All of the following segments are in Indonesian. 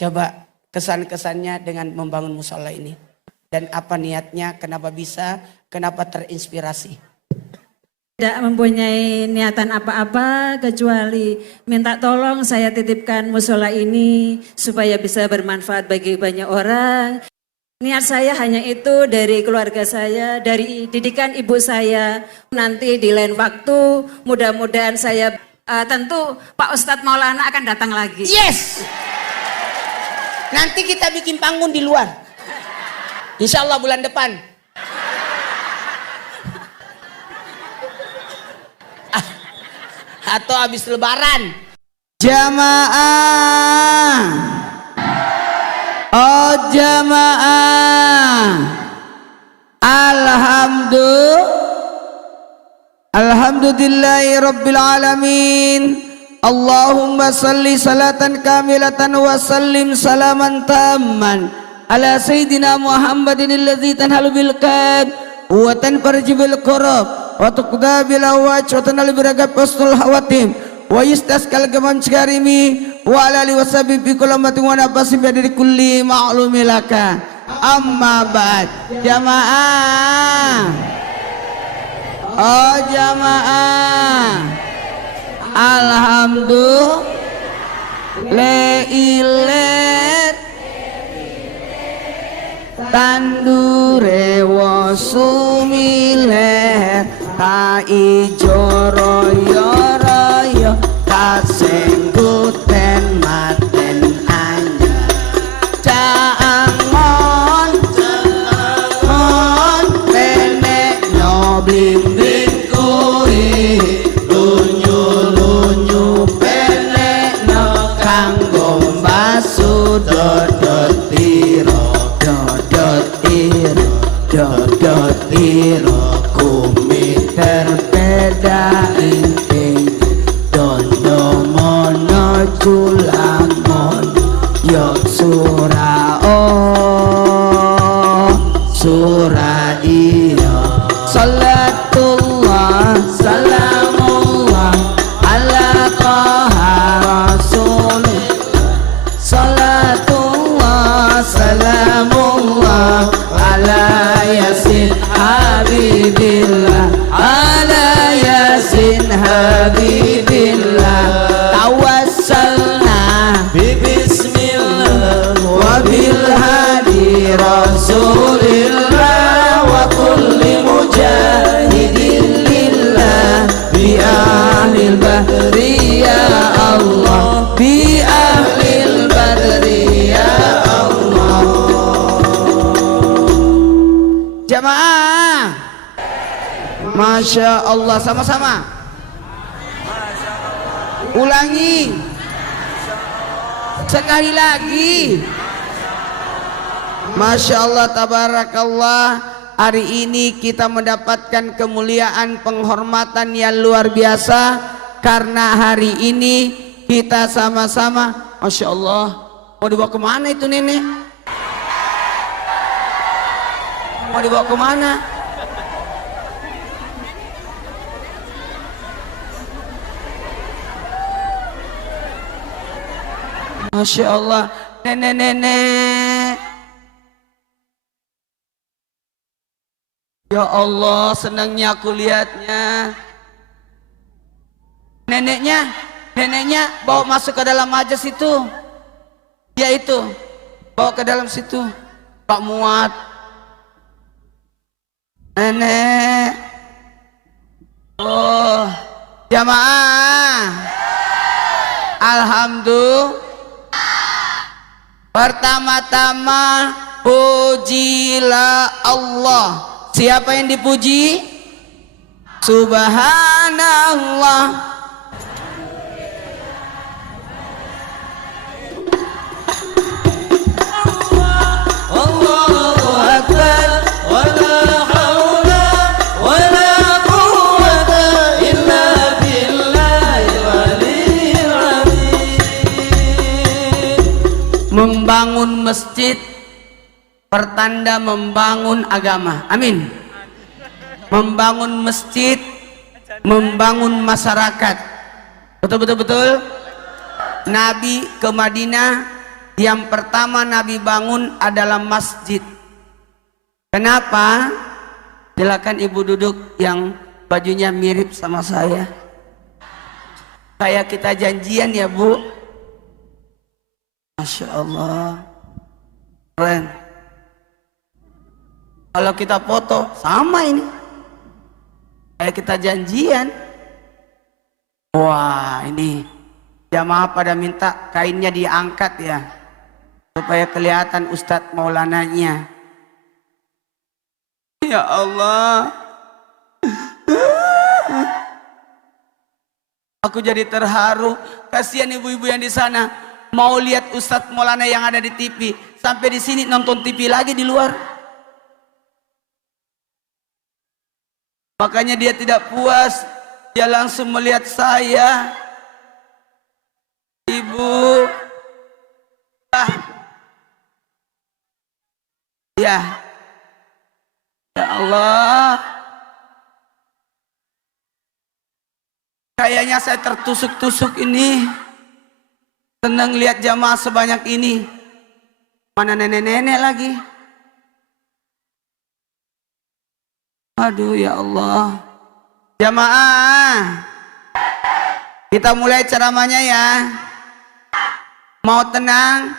Coba kesan-kesannya dengan membangun musola ini. Dan apa niatnya, kenapa bisa, kenapa terinspirasi. Tidak mempunyai niatan apa-apa kecuali minta tolong saya titipkan musola ini supaya bisa bermanfaat bagi banyak orang. Niat saya hanya itu dari keluarga saya, dari didikan ibu saya. Nanti di lain waktu mudah-mudahan saya tentu Pak Ustadz Maulana akan datang lagi. Yes! Nanti kita bikin panggung di luar. Insya Allah bulan depan. Atau habis lebaran. Jamaah. Oh jamaah. Alhamdulillahi rabbil alamin. Allahumma salli salatan kamilatan wa sallim salaman tamman ala sayyidina Muhammadin alladzi tanhalu bil qad wa tanfarju bil qurab wa tuqda bil awaj wa tanal biragat husnul hawatim wa yustaskal gamam karimi wa ala alihi washabihi bi kulli ummatin wa nafsi bi dari kulli ma'lumi laka amma ba'd. Jamaah, oh jamaah, alhamdulillah ilet tandure wo sumiler ta ijo royo royo ta sengguten maten anya caangon caangon nenek nyobling bling kui lunyu lunyu penek no kanggo basu dodot tiro dodot iro kumiter beda inting dondo mono culangon yok surao sura iyo salatullah salamullah ala taha rasul salatullah salamullah ala yasin habibillah ala yasin habibillah tawassalna bismillah wa bil hadi rasulillah wa kulli mujahidin lillah bi ahlil bahri ya Allah bi ahlil badri ya Allah. Jamaah, Masya Allah, sama-sama ulangi sekali lagi. Masya Allah, tabarakallah. Hari ini kita mendapatkan kemuliaan penghormatan yang luar biasa karena hari ini kita sama-sama, Masya Allah. Mau dibawa kemana itu nenek? Mau dibawa kemana? Masya Allah, nenek-nenek. Ya Allah, senangnya aku lihatnya. Neneknya bawa masuk ke dalam aja situ. Ya itu, bawa ke dalam situ. Pak Muat. Nenek. Oh, jamaah. Alhamdulillah. Pertama-tama pujilah Allah. Siapa yang dipuji? Subhanallah. Allahu Akbar. Wala haula wala quwwata illa billahil aliyyil azim. Membangun masjid pertanda membangun agama. Amin. Membangun masjid, membangun masyarakat. Betul. Nabi ke Madinah yang pertama Nabi bangun adalah masjid. Kenapa? Silakan ibu duduk yang bajunya mirip sama saya. Kayak kita janjian ya Bu. Masya Allah, keren. Kalau kita foto sama ini, kayak kita janjian. Wah, ini jamaah pada minta kainnya diangkat ya, supaya kelihatan Ustadz Maulananya. Ya Allah, aku jadi terharu. Kasihan ibu-ibu yang di sana mau lihat Ustadz Maulana yang ada di TV, sampai di sini nonton TV lagi di luar. Makanya dia tidak puas, dia langsung melihat saya. Ibu, ya, ya Allah, kayaknya saya tertusuk-tusuk ini. Senang lihat jamaah sebanyak ini. Mana nenek-nenek lagi? Aduh ya Allah. Jamaah, kita mulai ceramahnya ya. Mau tenang?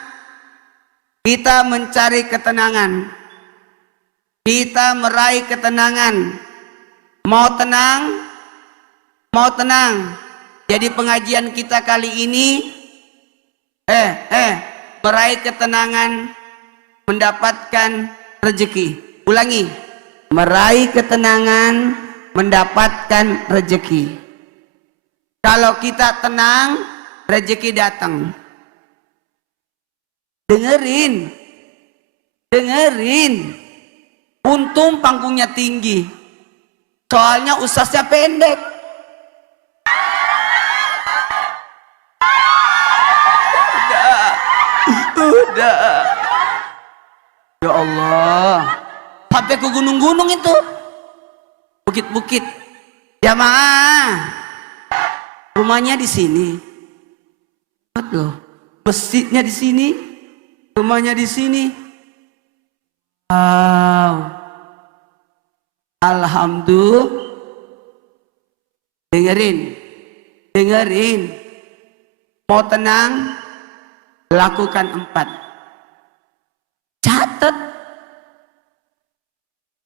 Kita mencari ketenangan. Kita meraih ketenangan. Mau tenang? Mau tenang? Jadi pengajian kita kali ini meraih ketenangan, mendapatkan rezeki. Ulangi, meraih ketenangan, mendapatkan rezeki. Kalau kita tenang, rezeki datang. Dengerin, dengerin. Untung panggungnya tinggi, soalnya ustaznya pendek. Udah. Ya Allah, sampai ke gunung-gunung itu, bukit-bukit. Jamaah, rumahnya di sini. Loh, masjidnya di sini, rumahnya di sini. Wow, alhamdulillah. Dengerin, dengerin. Mau tenang? Lakukan 4. Catat.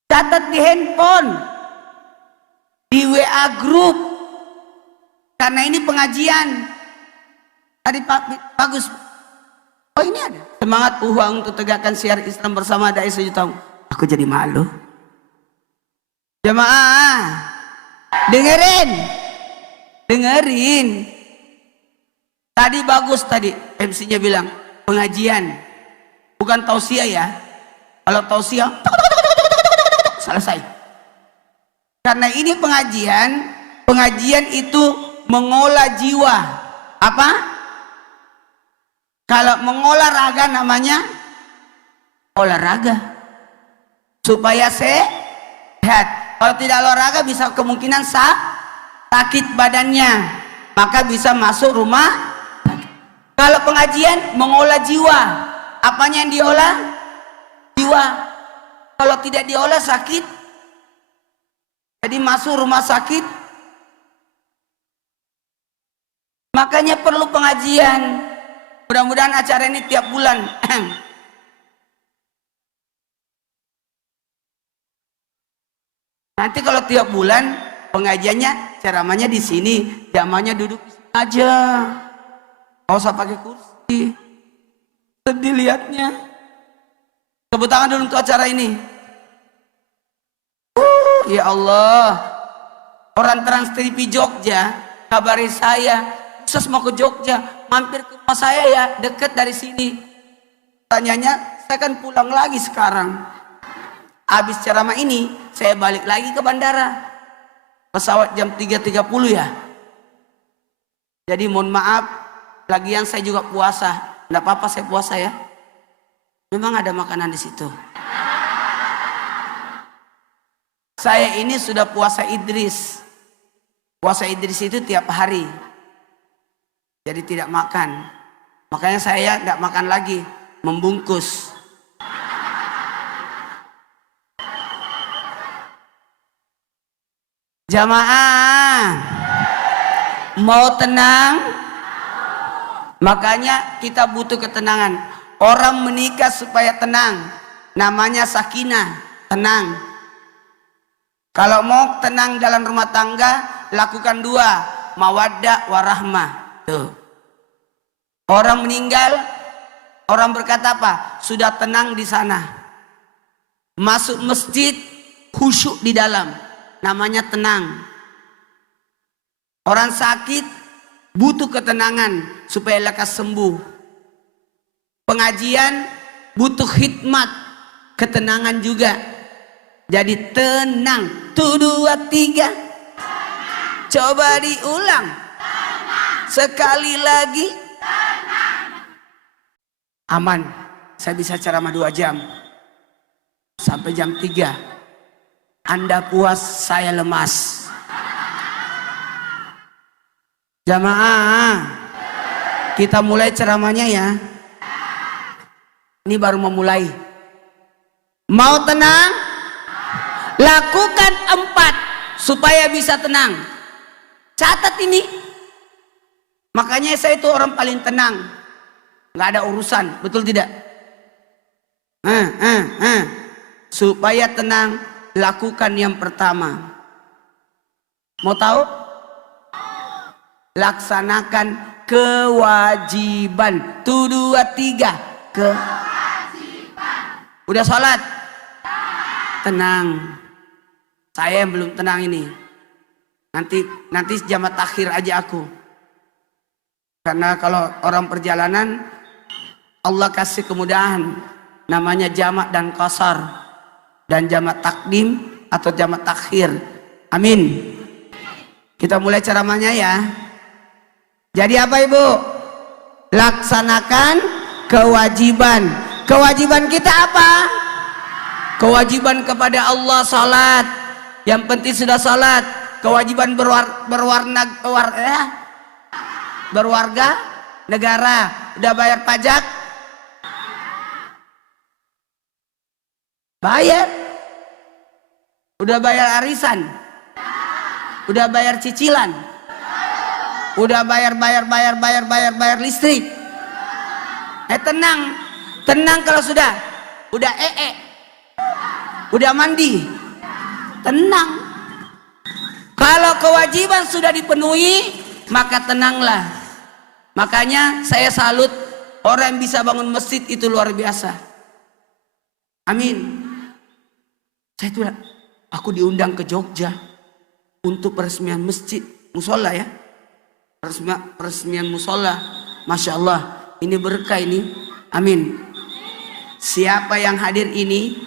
Catat di handphone. Di WA group. Karena ini pengajian. Tadi bagus. Oh ini ada. Semangat uhuah untuk tegakkan syiar Islam bersama dai sejuta. Aku jadi malu. Jamaah, dengerin. Dengerin. Tadi bagus tadi, MC-nya bilang pengajian, bukan tausiah ya. Kalau tausiah selesai. Karena ini pengajian, pengajian itu mengolah jiwa. Apa? Kalau mengolah raga namanya olahraga. Supaya sehat. Kalau tidak olahraga bisa kemungkinan sakit badannya. Maka bisa masuk rumah. Kalau pengajian mengolah jiwa, apanya yang diolah? Jiwa. Kalau tidak diolah sakit, jadi masuk rumah sakit. Makanya perlu pengajian. Mudah-mudahan acara ini tiap bulan. Nanti kalau tiap bulan pengajiannya, ceramahnya di sini, jamaahnya duduk di sini aja. Nggak usah pakai kursi. Sedih liatnya. Tepuk tangan dulu untuk acara ini. Ya Allah. Orang Trans TV Jogja kabari saya, Ustaz mau ke Jogja, mampir ke rumah saya ya, deket dari sini. Tanyanya, saya kan pulang lagi sekarang. Habis ceramah ini, saya balik lagi ke bandara. Pesawat jam 3.30 ya. Jadi mohon maaf. Lagian saya juga puasa, enggak apa-apa saya puasa ya. Memang ada makanan di situ. Saya ini sudah puasa Idris. Puasa Idris itu tiap hari. Jadi tidak makan. Makanya saya tidak makan lagi, membungkus. Jamaah, mau tenang? Makanya kita butuh ketenangan. Orang menikah supaya tenang, namanya sakinah, tenang. Kalau mau tenang dalam rumah tangga, lakukan dua, mawaddah warahmah. Tuh. Orang meninggal, orang berkata apa? Sudah tenang di sana. Masuk masjid, khusyuk di dalam, namanya tenang. Orang sakit butuh ketenangan supaya lekas sembuh. Pengajian butuh khidmat, ketenangan juga. Jadi tenang. 1, 2, 3. Coba diulang. Sekali lagi. Aman. Saya bisa ceramah 2 jam. Sampai jam 3. Anda puas, saya lemas. Jamaah, kita mulai ceramahnya ya. Ini baru memulai. Mau tenang? Lakukan 4 supaya bisa tenang. Catat ini. Makanya saya itu orang paling tenang. Nggak ada urusan, betul tidak? Supaya tenang, lakukan yang pertama. Mau tahu? Laksanakan kewajiban. 1, 2, 3. Udah sholat? Tenang. Saya yang belum tenang ini. Nanti jamat takhir aja aku. Karena kalau orang perjalanan, Allah kasih kemudahan. Namanya jamak dan qasar. Dan jamak takdim atau jamak takhir. Amin. Kita mulai ceramahnya ya. Jadi apa Ibu? Laksanakan kewajiban. Kewajiban kita apa? Kewajiban kepada Allah salat. Yang penting sudah salat. Kewajiban berwarga negara. Udah bayar pajak? Bayar. Udah bayar arisan? Udah bayar cicilan? Udah bayar listrik? Tenang kalau sudah. Udah udah mandi, tenang. Kalau kewajiban sudah dipenuhi, maka tenanglah. Makanya saya salut orang yang bisa bangun masjid itu luar biasa. Amin. Aku diundang ke Jogja untuk peresmian masjid, musola ya. Peresmian musola, masya Allah, ini berkah ini. Amin. Siapa yang hadir ini,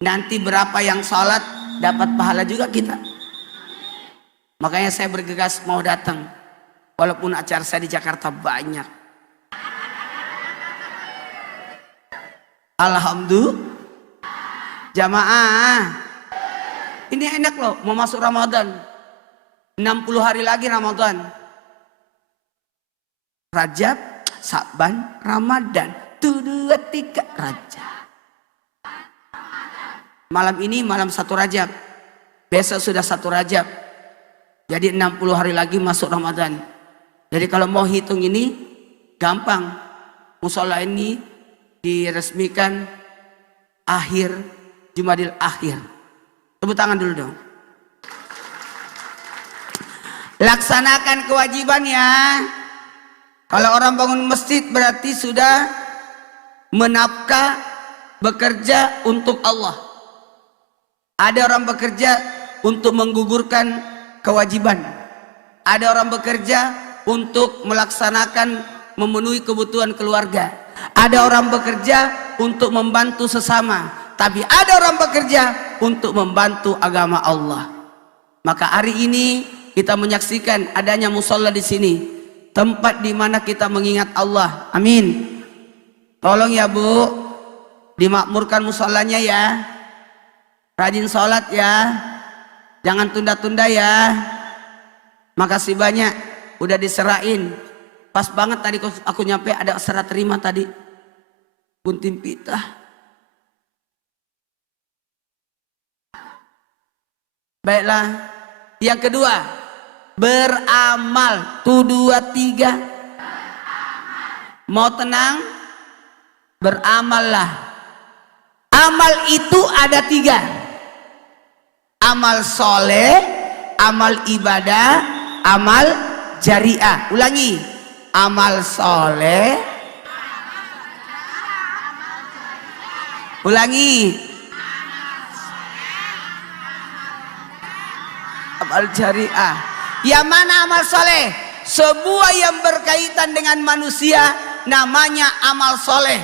nanti berapa yang sholat dapat pahala juga kita. Makanya saya bergegas mau datang, walaupun acara saya di Jakarta banyak. Alhamdulillah. Jamaah, ini enak loh, mau masuk Ramadan. 60 hari lagi Ramadan. Rajab, Sa'ban, Ramadan. 1, 2, 3 Rajab. Malam ini malam 1 Rajab. Besok sudah 1 Rajab. Jadi 60 hari lagi masuk Ramadan. Jadi kalau mau hitung ini gampang. Musola ini diresmikan akhir Jumadil Akhir. Tepuk tangan dulu dong. Laksanakan kewajiban ya. Kalau orang bangun masjid berarti sudah menafkah, bekerja untuk Allah. Ada orang bekerja untuk menggugurkan kewajiban. Ada orang bekerja untuk melaksanakan, memenuhi kebutuhan keluarga. Ada orang bekerja untuk membantu sesama. Tapi ada orang bekerja untuk membantu agama Allah. Maka hari ini kita menyaksikan adanya musola di sini. Tempat di mana kita mengingat Allah. Amin. Tolong ya Bu, dimakmurkan musolanya ya. Rajin sholat ya. Jangan tunda-tunda ya. Makasih banyak udah diserahin Pas banget tadi aku nyampe ada serah terima tadi. Gunting pita. Baiklah. Yang kedua, beramal. 1, 2, 3. Mau tenang? Beramallah. Amal itu ada 3. Amal soleh, amal ibadah, amal jariah. Ulangi. Amal soleh. Ulangi. Amal jariah. Yang mana amal soleh? Semua yang berkaitan dengan manusia namanya amal soleh.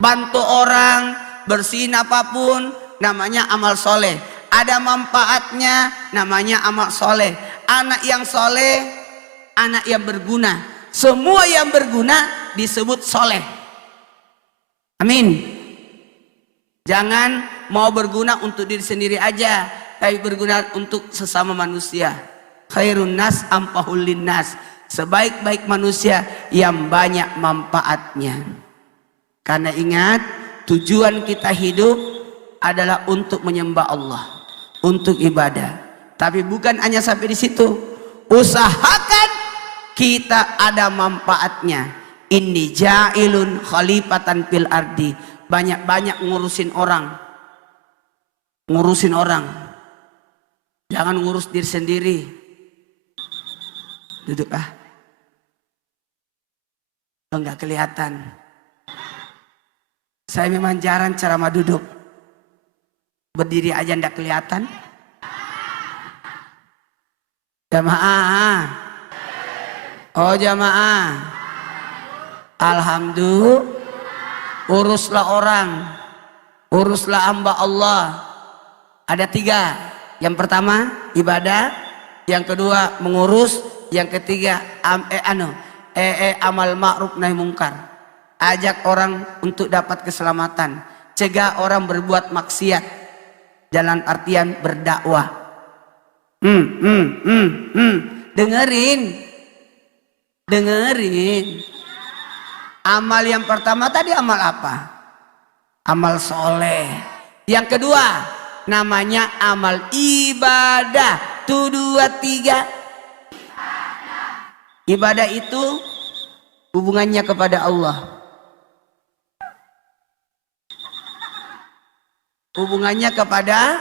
Bantu orang, bersihin apapun namanya amal soleh. Ada manfaatnya namanya amal soleh. Anak yang soleh, anak yang berguna. Semua yang berguna disebut soleh. Amin. Jangan mau berguna untuk diri sendiri aja, tapi berguna untuk sesama manusia. Khairun nas ampahul linnas. Sebaik-baik manusia yang banyak manfaatnya. Karena ingat, tujuan kita hidup adalah untuk menyembah Allah, untuk ibadah. Tapi bukan hanya sampai di situ. Usahakan kita ada manfaatnya. Inni ja'ilun khalifatan fil ardi. Banyak-banyak ngurusin orang. Ngurusin orang. Jangan ngurus diri sendiri. Duduk enggak kelihatan. Saya memang jarang ceramah duduk. Berdiri aja enggak kelihatan. Jamaah. Oh jamaah. Alhamdulillah. Uruslah orang. Uruslah hamba Allah. Ada 3. Yang pertama ibadah. Yang kedua mengurus. Yang ketiga amal ma'ruf nahi mungkar. Ajak orang untuk dapat keselamatan. Cegah orang berbuat maksiat. Dalam artian berdakwah. Dengerin. Amal yang pertama tadi amal apa? Amal soleh. Yang kedua namanya amal ibadah. 1, 2, 3. Ibadah itu hubungannya kepada Allah. Hubungannya kepada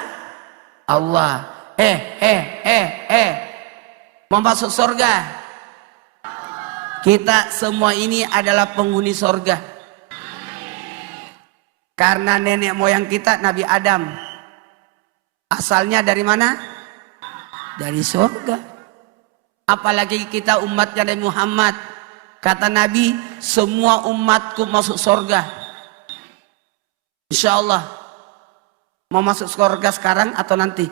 Allah. Mau masuk surga? Kita semua ini adalah penghuni surga. Karena nenek moyang kita Nabi Adam. Asalnya dari mana? Dari surga. Apalagi kita umatnya Nabi Muhammad. Kata Nabi, semua umatku masuk surga. Insya Allah. Mau masuk surga sekarang atau nanti?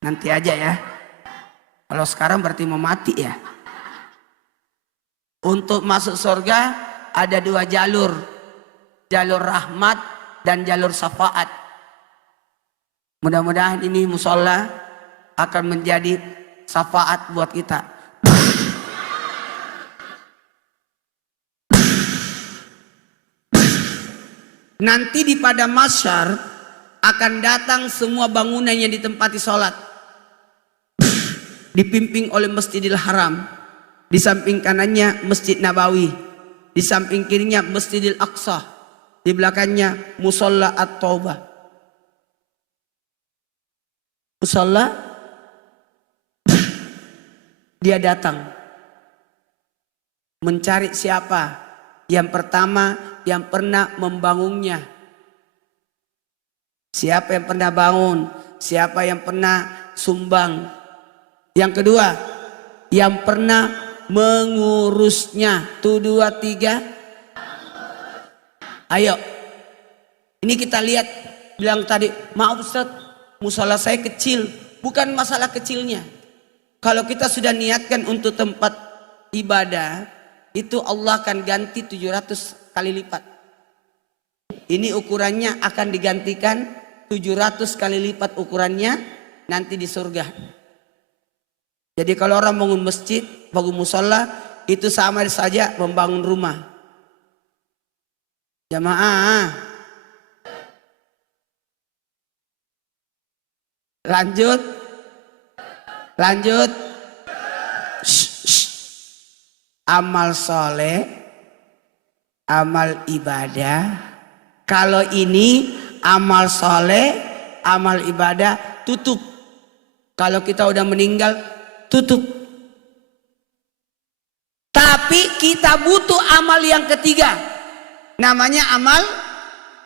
Nanti aja ya. Kalau sekarang berarti mau mati ya. Untuk masuk surga ada 2 jalur. Jalur rahmat dan jalur syafaat. Mudah-mudahan ini musola akan menjadi syafaat buat kita. Nanti di padang mahsyar akan datang semua bangunan yang ditempati sholat. Dipimpin oleh Masjidil Haram. Di samping kanannya Masjid Nabawi. Di samping kirinya Masjidil Aqsa. Di belakangnya Musalla At-Taubah. Musalla. Dia datang. Mencari siapa? Yang pertama yang pernah membangunnya. Siapa yang pernah bangun? Siapa yang pernah sumbang? Yang kedua, yang pernah mengurusnya. 1, 2, 3. Ayo. Ini kita lihat. Bilang tadi, maaf Ustaz, musola saya kecil. Bukan masalah kecilnya. Kalau kita sudah niatkan untuk tempat ibadah, itu Allah akan ganti 700 kali lipat. Ini ukurannya akan digantikan 700 kali lipat ukurannya nanti di surga. Jadi kalau orang bangun masjid bangun musola itu sama saja membangun rumah. Jamaah. Lanjut. Amal soleh, amal ibadah. Kalau ini amal soleh, amal ibadah tutup. Kalau kita udah meninggal tutup. Tapi kita butuh amal yang ketiga. Namanya amal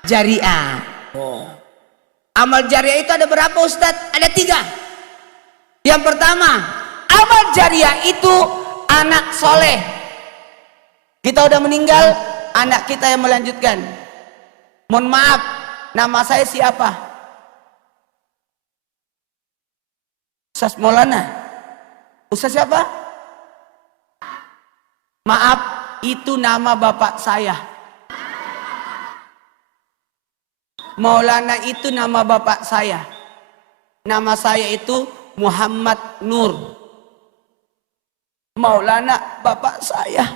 jariah. Amal jariah itu ada berapa Ustadz? Ada 3. Yang pertama, amal jariah itu anak soleh. Kita udah meninggal, anak kita yang melanjutkan. Mohon maaf, nama saya siapa? Ustaz Maulana. Ustaz siapa? Maaf, itu nama bapak saya. Maulana itu nama bapak saya. Nama saya itu Muhammad Nur. Maulana bapak saya.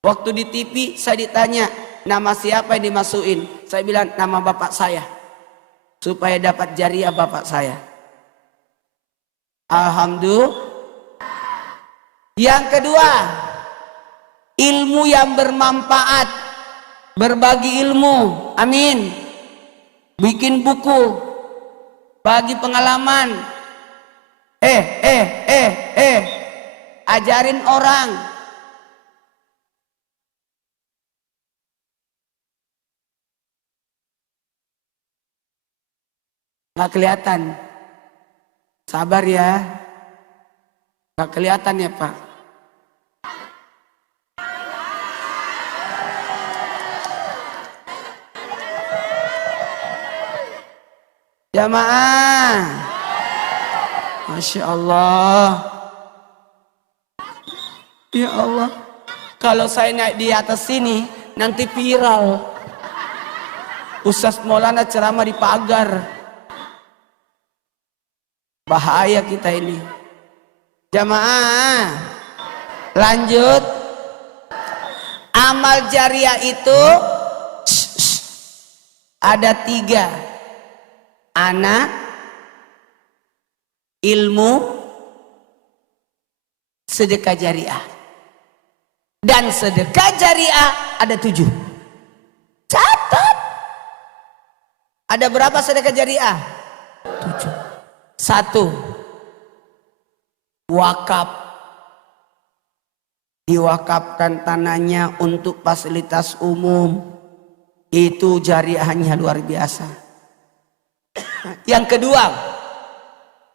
Waktu di TV saya ditanya, nama siapa yang dimasukin? Saya bilang nama bapak saya. Supaya dapat jariah bapak saya. Alhamdulillah. Yang kedua, ilmu yang bermanfaat. Berbagi ilmu, amin. Bikin buku, bagi pengalaman. Ajarin orang. Gak kelihatan. Sabar ya. Gak kelihatan ya Pak. Jamaah, Masya Allah. Ya Allah, kalau saya naik di atas sini nanti viral. Ustaz Maulana ceramah di pagar. Bahaya kita ini. Jamaah, lanjut. Amal jariah itu ada 3. Anak, ilmu, sedekah jariah. Dan sedekah jariah ada 7. Catat. Ada berapa sedekah jariah? 7. 1. Wakaf. Diwakafkan tanahnya untuk fasilitas umum. Itu jariahnya luar biasa. Yang kedua,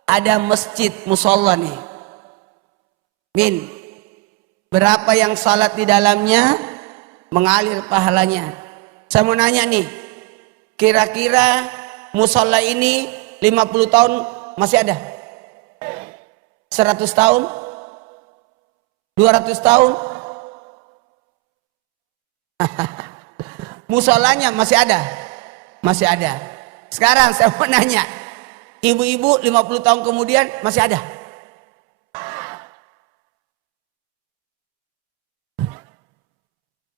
ada masjid musola nih. Min, berapa yang salat di dalamnya mengalir pahalanya. Saya mau nanya nih, kira-kira musola ini 50 tahun masih ada? 100 tahun? 200 tahun? Musolanya masih ada? Masih ada. Sekarang saya mau nanya, ibu-ibu 50 tahun kemudian masih ada?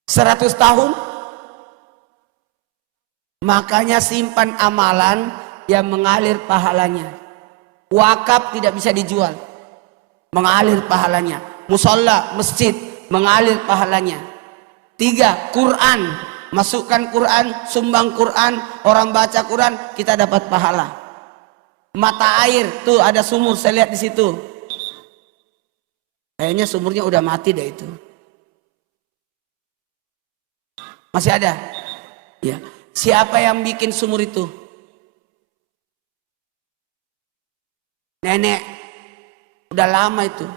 Seratus tahun? Makanya simpan amalan yang mengalir pahalanya. Wakaf tidak bisa dijual, mengalir pahalanya. Musola, masjid, mengalir pahalanya. 3, Quran. Masukkan Quran, sumbang Quran, orang baca Quran, kita dapat pahala. Mata air, tuh ada sumur, saya lihat di situ. Kayaknya sumurnya udah mati deh itu. Masih ada? Ya. Siapa yang bikin sumur itu? Nenek. Udah lama itu.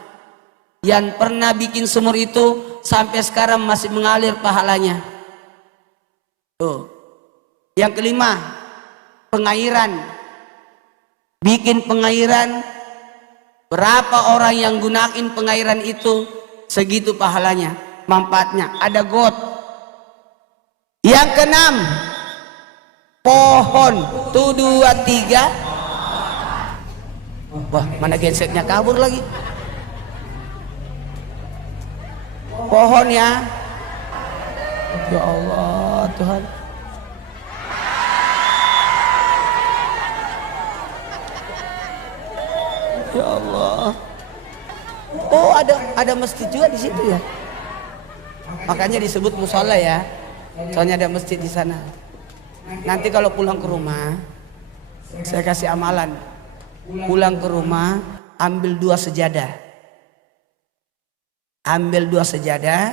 Yang pernah bikin sumur itu sampai sekarang masih mengalir pahalanya. Tuh. Yang kelima, pengairan. Bikin pengairan, berapa orang yang gunain pengairan itu, segitu pahalanya, manfaatnya. Ada got. Yang keenam, pohon. Tuh 2, 3. Wah, mana gensetnya kabur lagi. Pohon ya. Ya Allah Tuhan. Ya Allah. Oh ada masjid juga di situ ya. Makanya disebut musola ya. Soalnya ada masjid di sana. Nanti kalau pulang ke rumah, saya kasih amalan. Pulang ke rumah, ambil 2 sejadah. Ambil 2 sejadah,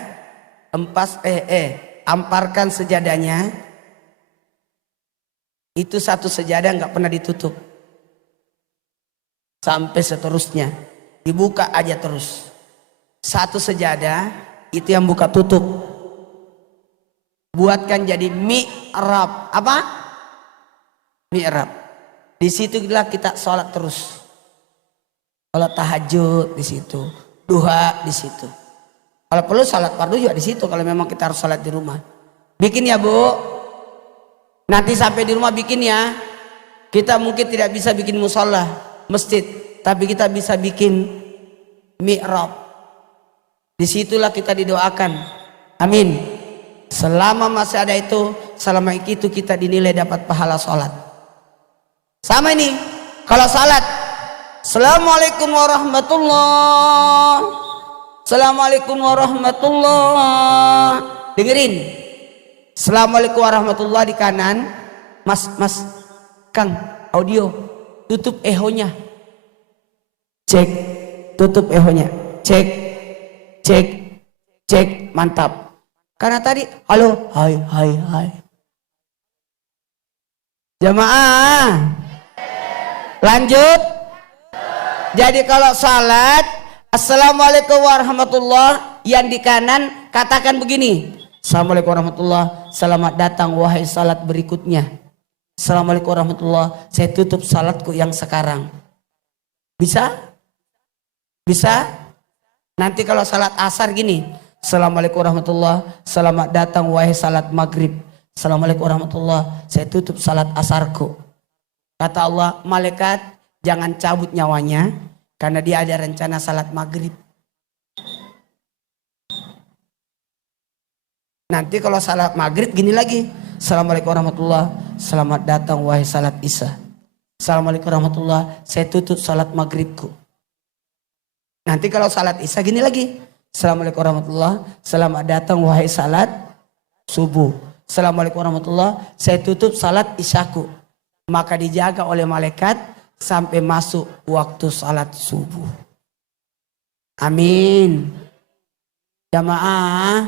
amparkan sejadahnya. Itu 1 sejadah nggak pernah ditutup. Sampai seterusnya. Dibuka aja terus. 1 sejadah itu yang buka tutup. Buatkan jadi mi'rab. Apa? Mi'rab. Di situlah kita sholat terus. Sholat tahajud di situ, duha di situ. Kalau perlu sholat fardu juga di situ. Kalau memang kita harus sholat di rumah, bikin ya Bu. Nanti sampai di rumah bikin ya. Kita mungkin tidak bisa bikin musola, masjid, tapi kita bisa bikin mi'rab. Disitulah kita didoakan. Amin. Selama masih ada itu, selama itu kita dinilai dapat pahala sholat. Sama ini, kalau salat, Assalamualaikum warahmatullah, Assalamualaikum warahmatullah. Dengerin, Assalamualaikum warahmatullah di kanan, Mas Kang, audio, tutup ehonya, cek, tutup ehonya, cek, mantap. Karena tadi, halo, hai, jamaah. Lanjut. Jadi kalau salat Assalamualaikum warahmatullah, yang di kanan katakan begini, Assalamualaikum warahmatullah, selamat datang wahai salat berikutnya. Assalamualaikum warahmatullah, saya tutup salatku yang sekarang. Bisa? Bisa? Nanti kalau salat asar gini, Assalamualaikum warahmatullah, selamat datang wahai salat maghrib. Assalamualaikum warahmatullah, saya tutup salat asarku. Kata Allah, malaikat jangan cabut nyawanya karena dia ada rencana salat maghrib. Nanti kalau salat maghrib gini lagi, Assalamualaikum warahmatullah, selamat datang wahai salat isya. Assalamualaikum warahmatullah, saya tutup salat maghribku. Nanti kalau salat isya gini lagi, Assalamualaikum warahmatullah, selamat datang wahai salat subuh. Assalamualaikum warahmatullah, saya tutup salat isyaku. Maka dijaga oleh malaikat sampai masuk waktu salat subuh. Amin. Jamaah.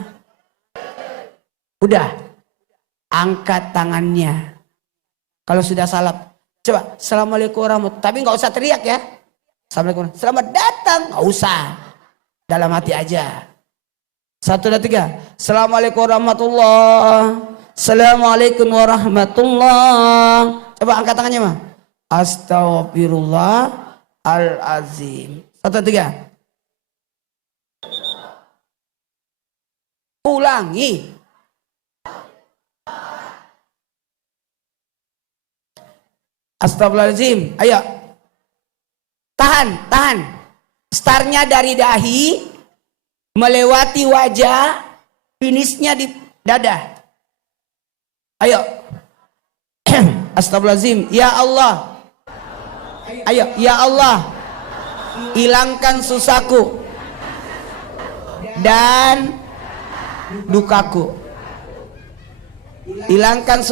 Udah. Angkat tangannya. Kalau sudah salat. Coba. Assalamualaikum warahmatullahi. Tapi nggak usah teriak ya. Assalamualaikum. Selamat datang. Nggak usah. Dalam hati aja. 1, 2, 3. Assalamualaikum warahmatullahi. Assalamualaikum warahmatullahi. Coba angkat tangannya mah. Astaghfirullahalazim. 1, 2, 3. Ulangi. Astagfirullahaladzim. Ayo. Tahan. Startnya dari dahi, melewati wajah, finishnya di dada. Ayo. Astagfirullahaladzim. Ya Allah. Ayo. Ya Allah. Hilangkan susahku dan dukaku. Hilangkan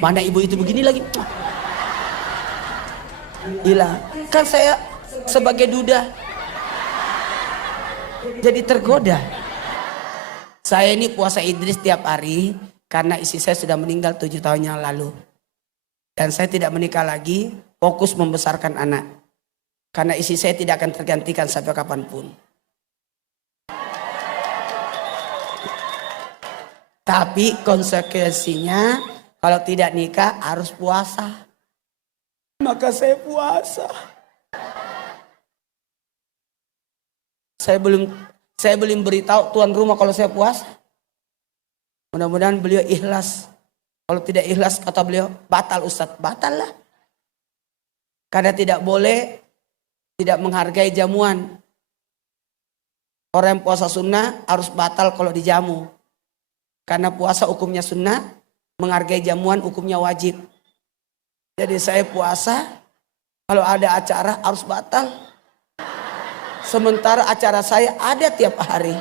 mana ibu itu begini lagi? Hilang. Kan saya sebagai duda jadi tergoda. Saya ini puasa Idris tiap hari karena istri saya sudah meninggal 7 tahun yang lalu. Dan saya tidak menikah lagi, fokus membesarkan anak. Karena istri saya tidak akan tergantikan sampai kapanpun. Tapi konsekuensinya kalau tidak nikah harus puasa. Maka saya puasa. Saya belum beritahu tuan rumah kalau saya puasa. Mudah-mudahan beliau ikhlas. Kalau tidak ikhlas kata beliau, batal Ustadz. Batal lah. Karena tidak boleh tidak menghargai jamuan. Orang yang puasa sunnah harus batal kalau dijamu. Karena puasa hukumnya sunnah, menghargai jamuan hukumnya wajib. Jadi saya puasa, kalau ada acara harus batal. Sementara acara saya ada tiap hari.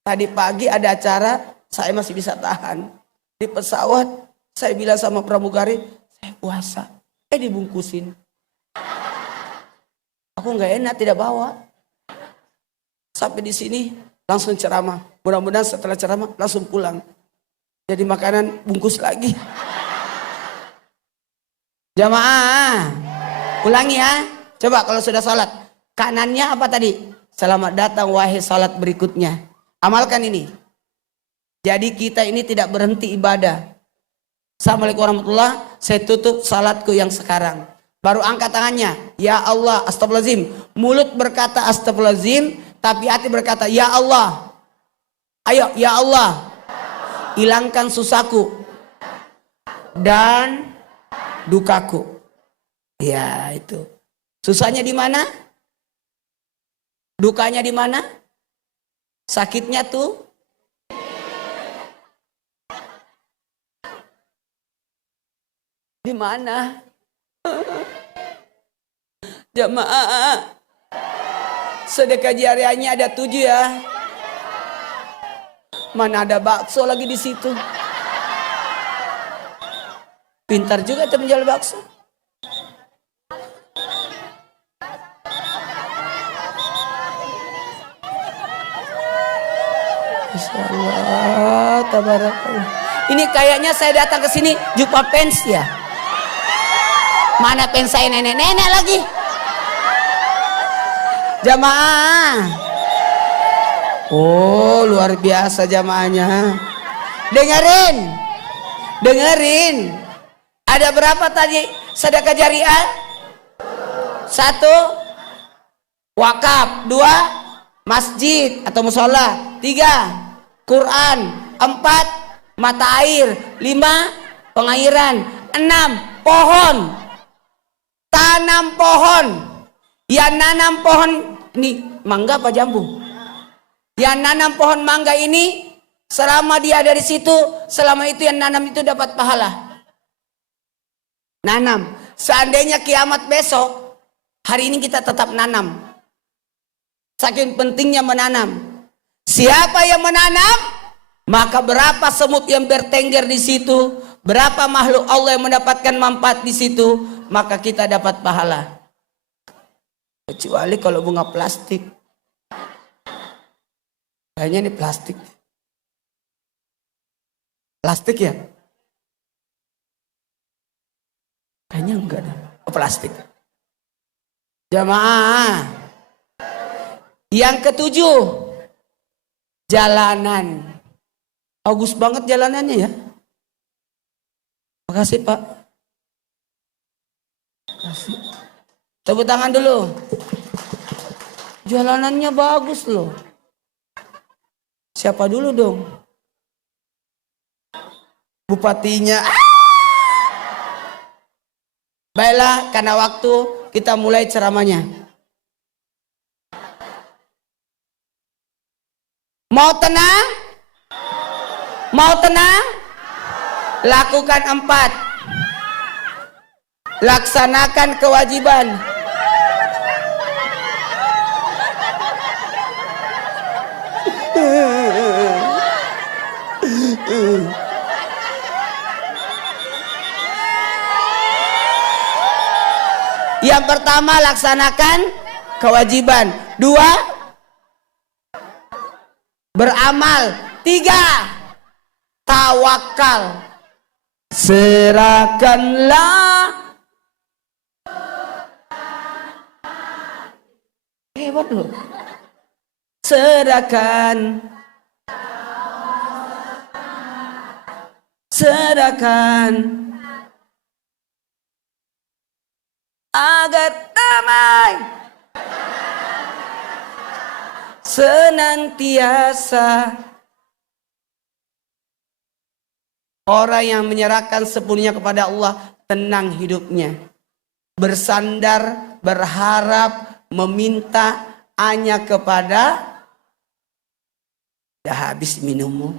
Tadi pagi ada acara, saya masih bisa tahan. Di pesawat, saya bilang sama pramugari, saya puasa. Dibungkusin. Aku nggak enak, tidak bawa. Sampai di sini langsung ceramah. Mudah-mudahan setelah ceramah langsung pulang. Jadi makanan bungkus lagi. Jamaah, ulangi ya. Coba kalau sudah sholat, kanannya apa tadi? Selamat datang wahai sholat berikutnya. Amalkan ini. Jadi kita ini tidak berhenti ibadah. Assalamualaikum warahmatullahi wabarakatuh. Saya tutup salatku yang sekarang. Baru angkat tangannya. Ya Allah, astagfirullahaladzim. Mulut berkata astagfirullahaladzim, tapi hati berkata ya Allah. Ayo ya Allah, hilangkan susahku dan dukaku. Ya itu. Susahnya di mana? Dukanya di mana? Sakitnya tuh di mana? Jamaah, sedekah jariahnya ada 7 ya. Mana ada bakso lagi di situ? Pintar juga tuh menjual bakso. Insyaallah, tabarakallah. Ini kayaknya saya datang ke sini jumpa pens ya. Mana pens saya nenek-nenek lagi? Jamaah. Oh, luar biasa jamaahnya. Dengerin. Dengerin. Ada berapa tadi sedekah jariah? 1 wakaf, 2 masjid atau musola, 3 Quran, 4 mata air, 5 pengairan, 6 pohon. Tanam pohon. Yang nanam pohon ini mangga apa jambu? Yang nanam pohon mangga ini selama dia ada di situ, selama itu yang nanam itu dapat pahala. Nanam. Seandainya kiamat besok, hari ini kita tetap nanam. Saking pentingnya menanam. Siapa yang menanam, maka berapa semut yang bertengger di situ, berapa makhluk Allah yang mendapatkan manfaat di situ, maka kita dapat pahala. Kecuali kalau bunga plastik. Kayaknya ini plastik. Plastik ya? Kayaknya enggak deh. Oh, plastik. Jamaah. Yang ke-7. Jalanan. Bagus banget jalanannya ya. Makasih Pak. Makasih. Tepuk tangan dulu. Jalanannya bagus loh. Siapa dulu dong? Bupatinya. Baiklah, karena waktu kita mulai ceramahnya. Mau tenang? Mau tenang? Lakukan 4. Laksanakan kewajiban. Yang pertama, laksanakan kewajiban. 2, beramal. 3, tawakal. Serahkanlah. Hebat loh. Serahkan. Serahkan. Agar damai senantiasa. Orang yang menyerahkan sepenuhnya kepada Allah, tenang hidupnya. bersandar, berharap, meminta hanya kepada. Dah habis minummu.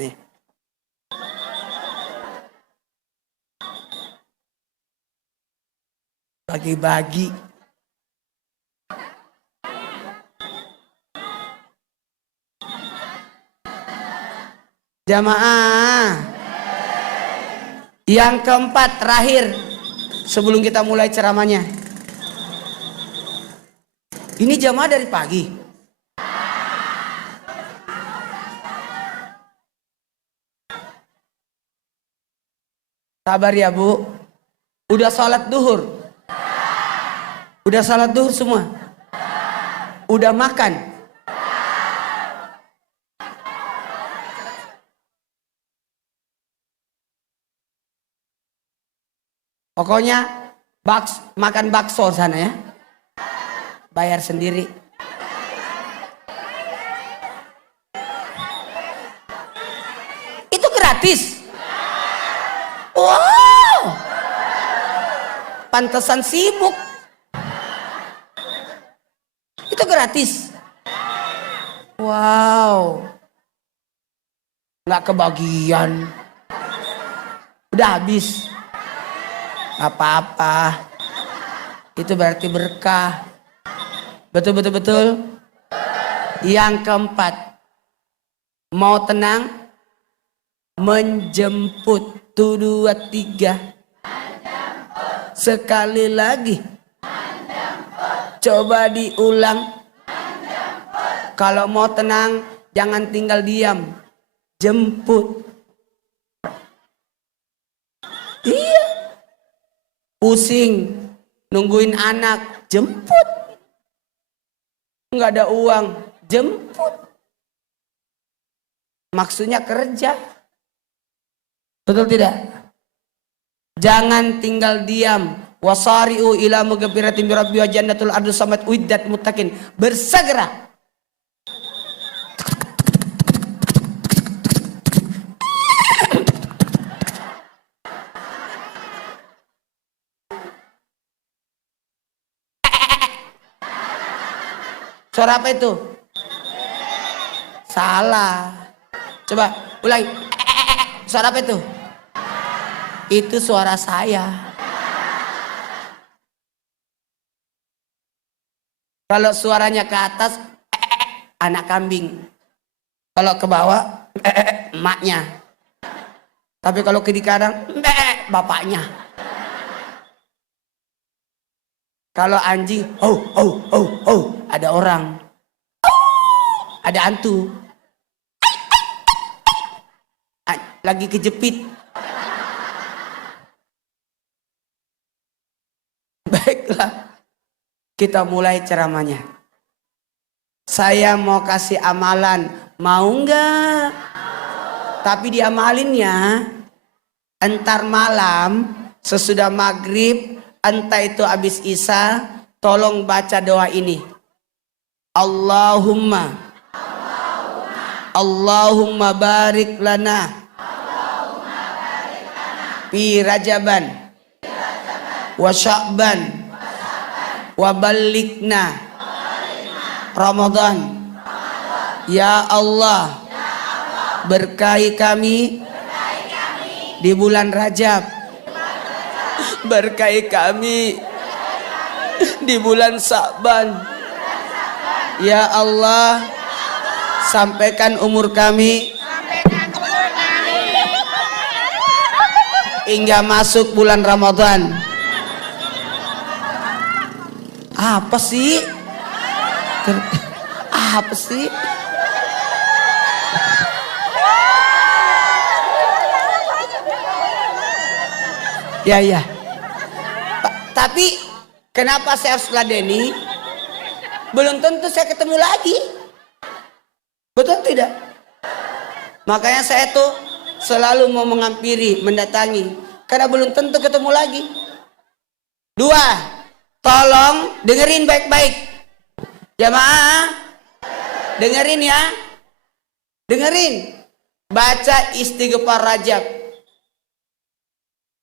Nih. Bagi-bagi. Jamaah. Yang keempat terakhir sebelum kita mulai ceramahnya. Ini jamaah dari pagi. Sabar ya Bu. Udah sholat duhur? Udah sholat duhur semua? Udah makan? Pokoknya makan bakso sana ya. Bayar sendiri. Itu gratis. Wow. Pantesan sibuk. Itu gratis. Wow. Nggak kebagian. Udah habis. Apa-apa. Itu berarti berkah. Betul. Yang keempat. Mau tenang. Menjemput. 1, 2, 3. Sekali lagi. Coba diulang. Kalau mau tenang. Jangan tinggal diam. Jemput. Iya. Pusing. Nungguin anak. Jemput. Nggak ada uang. Jemput. Maksudnya kerja. Betul tidak? Jangan tinggal diam. Wasari'u ila magfiratin min rabbi wa jannatul ardu samat uiddat muttaqin. Bersegera. Suara apa itu? Salah. Coba ulangi. Suara apa itu? Itu suara saya. Kalau suaranya ke atas, anak kambing. Kalau ke bawah, emaknya. Tapi kalau ke di kanan, bapaknya. Kalau anjing, ada orang. Ada hantu. Lagi kejepit. Baiklah. Kita mulai ceramahnya. Saya mau kasih amalan. Mau enggak? Tapi diamalinnya entar malam sesudah maghrib, entah itu habis isya, tolong baca doa ini. Allahumma barik lana fi Rajaban wa Sya'ban wa ballighna Ramadan. Ya Allah, berkahi kami di bulan Rajab, berkahi kami di bulan Sya'ban. Ya Allah, sampaikan umur kami hingga masuk bulan Ramadan. Apa sih? Apa sih? Ya. Tapi kenapa saya harus ladeni? Belum tentu saya ketemu lagi. Betul tidak? Makanya saya tuh selalu mau menghampiri, mendatangi. Karena belum tentu ketemu lagi. 2, tolong dengerin baik-baik. Jamaah, dengerin ya. Dengerin. Baca istighfar Rajab.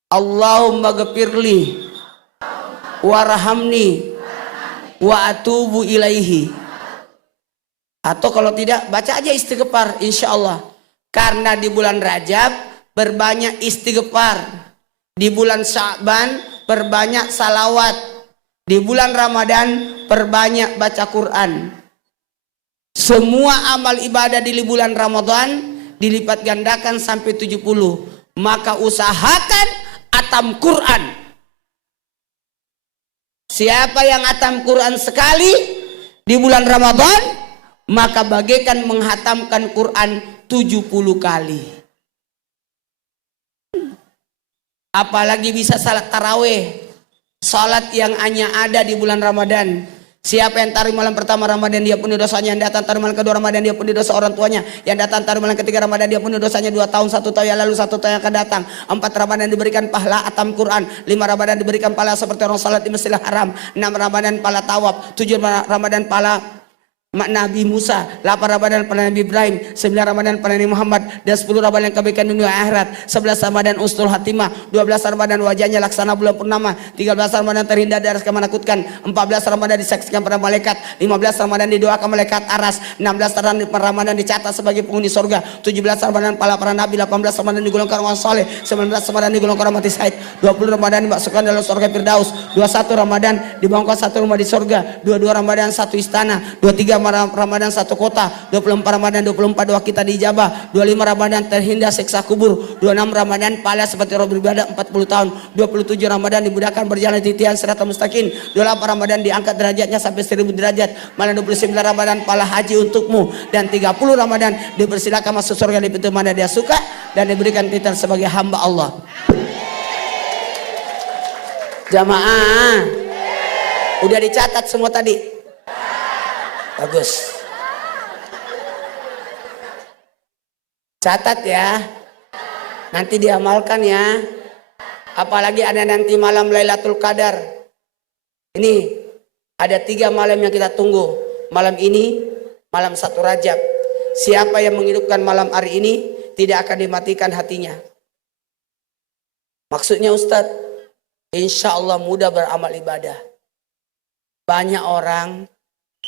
Allahumma ghafirli warhamni wa atubu ilaihi. Atau kalau tidak, baca aja istighfar, insya Allah. Karena di bulan Rajab berbanyak istighfar, di bulan Sya'ban perbanyak salawat, di bulan Ramadan perbanyak baca Quran. Semua amal ibadah di bulan Ramadan dilipat gandakan sampai 70. Maka usahakan atam Quran. Siapa yang atam Quran sekali di bulan Ramadan, maka bagaikan menghatamkan Quran 70 kali. Apalagi bisa salat tarawih, salat yang hanya ada di bulan Ramadan. Siapa yang taruh malam pertama Ramadan, dia pun dosanya. Yang datang taruh malam kedua Ramadan, dia pun dosa orang tuanya. Yang datang taruh malam ketiga Ramadan, dia pun dosanya 2 tahun, 1 tahun yang lalu, 1 tahun yang akan datang. 4 Ramadan diberikan pahala atam Quran. 5 Ramadan diberikan pahala seperti orang salat di Masjidil Haram. 6 Ramadan pahala tawaf. 7 Ramadan pahala Nabi Musa, 8 Ramadan pada Nabi Ibrahim, 9 Ramadan pada Nabi Muhammad, dan 10 Ramadan kebaikan dunia akhirat, 11 Ramadan ustul hatimah, 12 Ramadan wajahnya laksana bulan purnama, 13 Ramadan terhindar dari yang menakutkan, 14 Ramadan disaksikan pada malaikat, 15 Ramadan didoakan malaikat aras, 16 Ramadan dicatat sebagai penghuni surga, 17 Ramadan para nabi, 18 Ramadan digolongkan orang soleh, 19 Ramadan digolongkan orang mati syahid, 20 Ramadan dimasukkan dalam surga Firdaus, 21 Ramadan dibangun satu rumah di surga, 22 Ramadan satu istana, 23 Ramadan satu kota, 24 Ramadan 24 doa kita dijabah, 25 Ramadan terhindar siksa kubur, 26 Ramadan pahala seperti orang beribadah 40 tahun, 27 Ramadan dimudahkan berjalan di tiang siratal mustaqim, 28 Ramadan diangkat derajatnya sampai 1000 derajat, malam 29 Ramadan pahala haji untukmu, dan 30 Ramadan dipersilakan masuk surga di pintu mana dia suka dan diberikan titel sebagai hamba Allah. Jamaah, udah dicatat semua tadi? Bagus. Catat ya. Nanti diamalkan ya. Apalagi ada nanti malam Lailatul Qadar. Ini ada 3 malam yang kita tunggu. Malam ini, malam 1 Rajab. Siapa yang menghidupkan malam hari ini, tidak akan dimatikan hatinya. Maksudnya Ustadz, insya Allah mudah beramal ibadah. Banyak orang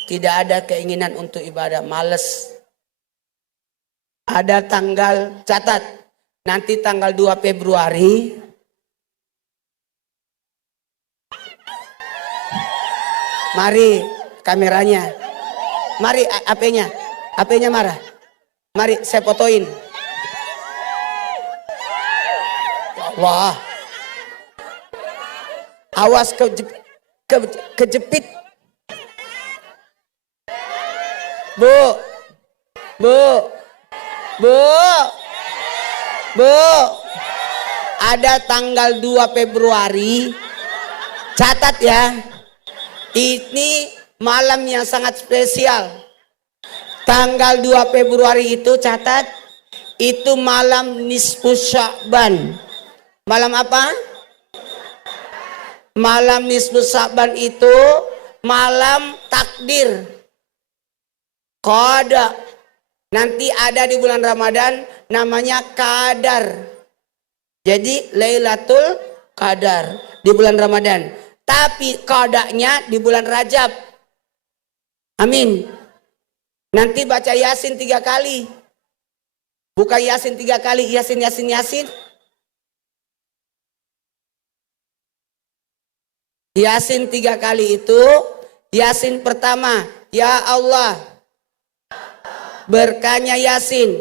tidak ada keinginan untuk ibadah, males. Ada tanggal, catat, nanti tanggal 2 Februari, mari kameranya, mari HP-nya marah, mari saya fotoin. Ya Allah, awas kejepit. Bu, ada tanggal 2 Februari, catat ya, ini malam yang sangat spesial. Tanggal 2 Februari itu catat, itu malam nisfus Sya'ban. Malam apa? Malam nisfus Sya'ban itu malam takdir. Qada. Nanti ada di bulan Ramadan namanya Qadar. Jadi Lailatul Qadar di bulan Ramadan. Tapi qadanya di bulan Rajab. Amin. Nanti baca Yasin 3 kali. Bukan Yasin 3 kali, Yasin. Yasin 3 kali itu, Yasin pertama, ya Allah, berkahnya Yasin,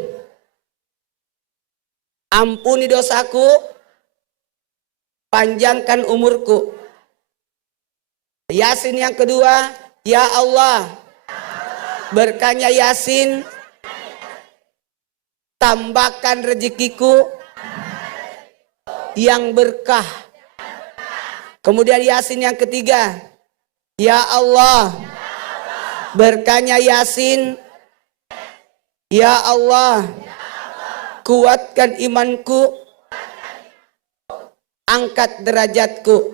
ampuni dosaku, panjangkan umurku. Yasin yang kedua, ya Allah, berkahnya Yasin, tambahkan rezekiku yang berkah. Kemudian Yasin yang ketiga, ya Allah, berkahnya Yasin, ya Allah, kuatkan imanku, angkat derajatku.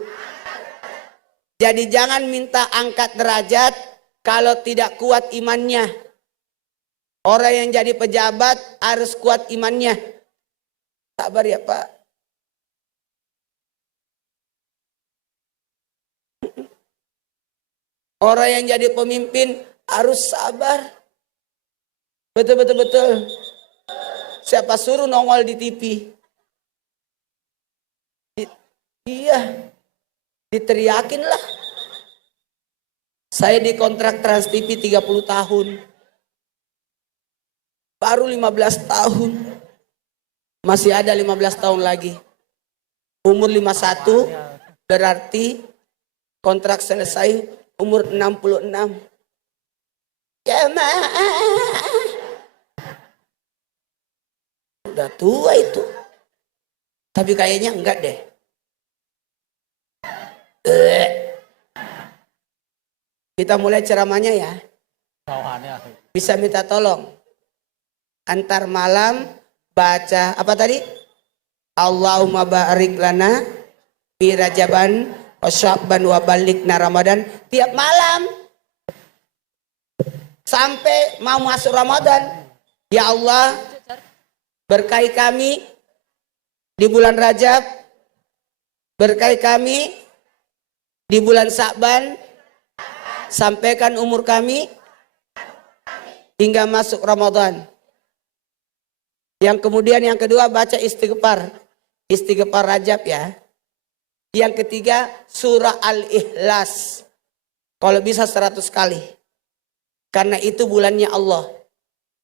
Jadi jangan minta angkat derajat kalau tidak kuat imannya. Orang yang jadi pejabat harus kuat imannya. Sabar ya Pak. Orang yang jadi pemimpin harus sabar. Betul, betul, betul. Siapa suruh nongol di TV? Iya, diteriakin lah. Saya dikontrak Trans TV 30 tahun. Baru 15 tahun. Masih ada 15 tahun lagi. Umur 51 berarti kontrak selesai umur 66. Jamaah. Udah tua itu. Tapi kayaknya enggak deh. Kita mulai ceramahnya ya. Bisa minta tolong. Antar malam baca apa tadi? Allahumma barik lana fi Rajaban wa Sya'ban wa balikna Ramadan. Tiap malam sampai mau masuk Ramadan. Ya Allah, berkahi kami di bulan Rajab, berkahi kami di bulan Sya'ban, sampaikan umur kami hingga masuk Ramadan. Yang kemudian yang kedua baca istighfar. Istighfar Rajab ya. Yang ketiga surah Al-Ikhlas. Kalau bisa 100 kali. Karena itu bulannya Allah.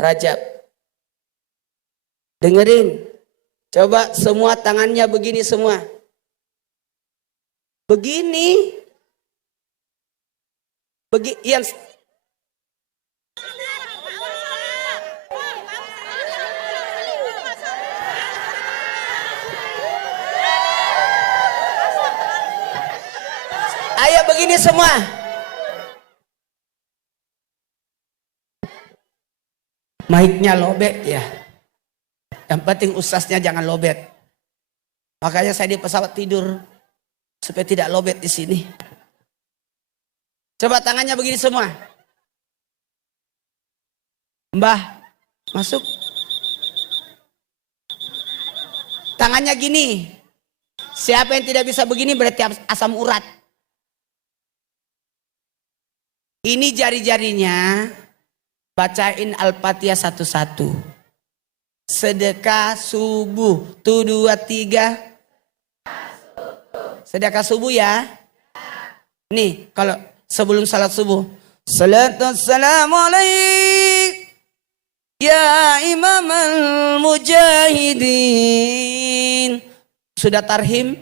Rajab. Dengerin. Coba semua tangannya begini semua. Begini. Yang ayo begini semua. Mic-nya lobet ya. Yang penting ustaznya jangan lobet. Makanya saya di pesawat tidur supaya tidak lobet di sini. Coba tangannya begini semua. Mbah, masuk. Tangannya gini. Siapa yang tidak bisa begini berarti asam urat. Ini jari-jarinya bacain Al-Fatihah satu-satu. Sedekah subuh. Tuh 2, 3. Sedekah subuh ya. Nih kalau sebelum salat subuh. Salatu wassalamu alaik ya imamal mujahidin. Sudah tarhim?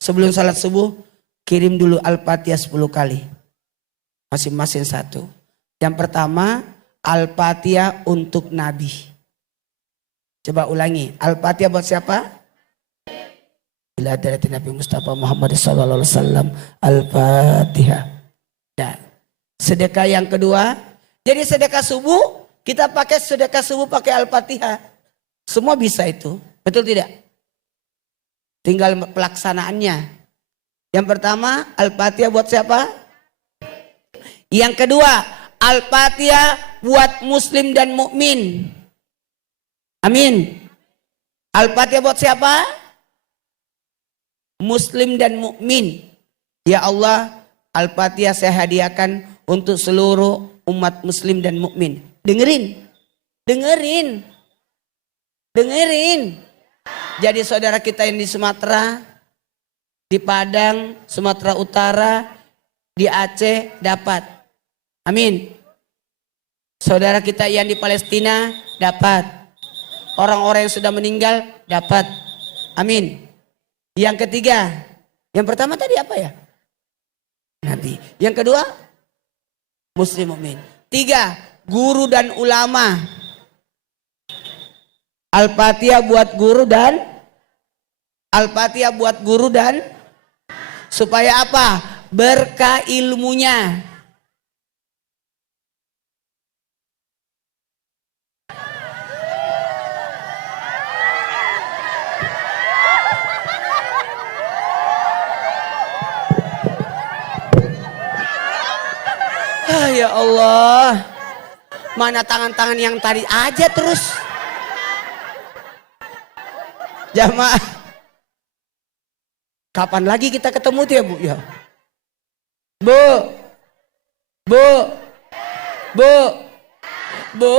Sebelum salat subuh kirim dulu Al-Fatihah 10 kali. Masing-masing satu. Yang pertama Al-Fatihah untuk Nabi. Coba ulangi. Al-Fatihah buat siapa? Ila hadratin Nabi Mustafa Muhammad sallallahu alaihi wasallam. Al-Fatihah. Dan sedekah yang kedua. Jadi sedekah subuh kita pakai sedekah subuh pakai Al-Fatihah. Semua bisa itu. Betul tidak? Tinggal pelaksanaannya. Yang pertama Al-Fatihah buat siapa? Yang kedua, Al-Fatihah buat muslim dan mukmin. Amin. Al-Fatihah buat siapa? Muslim dan mukmin. Ya Allah, Al-Fatihah saya hadiahkan untuk seluruh umat muslim dan mukmin. Dengerin. Dengerin. Dengerin. Jadi saudara kita yang di Sumatera, di Padang, Sumatera Utara, di Aceh dapat. Amin. Saudara kita yang di Palestina dapat. Orang-orang yang sudah meninggal dapat. Amin. Yang ketiga, yang pertama tadi apa ya? Nabi. Yang kedua, muslim mukmin. 3, guru dan ulama. Al-Fatihah buat guru dan Al-Fatihah buat guru dan supaya apa? Berkah ilmunya. Ya Allah, mana tangan-tangan yang tadi aja terus. Jamaah, kapan lagi kita ketemu tuh ya Bu? Ya. Bu, bu, bu, bu.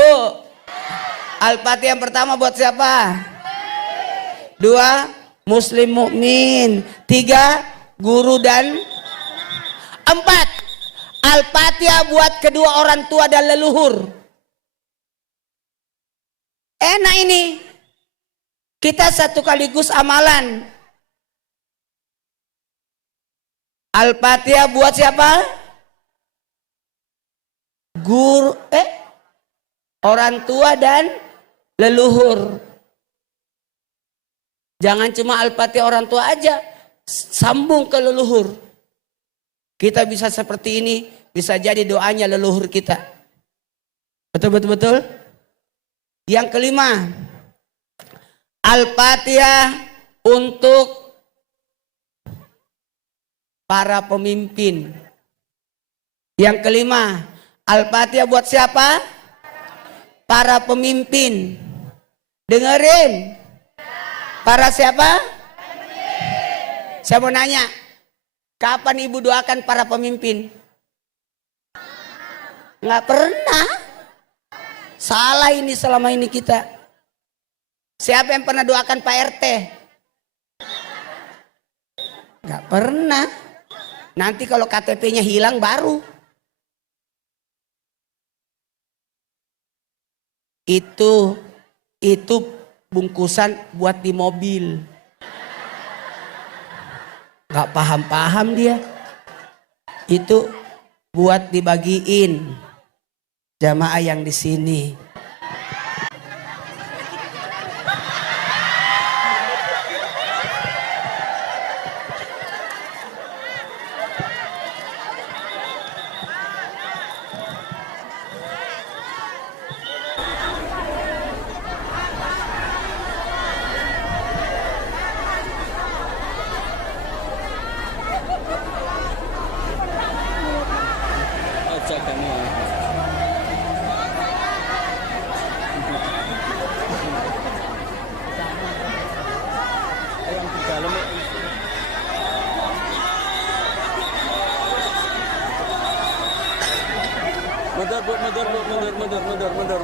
Al-Fatihah yang pertama buat siapa? 2, muslim mukmin. 3, guru dan 4, Al-Fatihah buat kedua orang tua dan leluhur. Enak ini. Kita satu kaligus amalan. Al-Fatihah buat siapa? Guru, orang tua dan leluhur. Jangan cuma Al-Fatihah orang tua aja, sambung ke leluhur. Kita bisa seperti ini, bisa jadi doanya leluhur kita. Betul. Yang kelima, Al-Fatihah untuk para pemimpin. Yang kelima, Al-Fatihah buat siapa? Para pemimpin. Dengerin. Para siapa? Saya mau nanya, kapan ibu doakan para pemimpin? Nggak pernah. Salah ini selama ini kita. Siapa yang pernah doakan Pak RT? Nggak pernah. Nanti kalau KTP-nya hilang baru. Itu bungkusan buat di mobil. Nggak paham dia. Itu buat dibagiin jamaah yang di sini.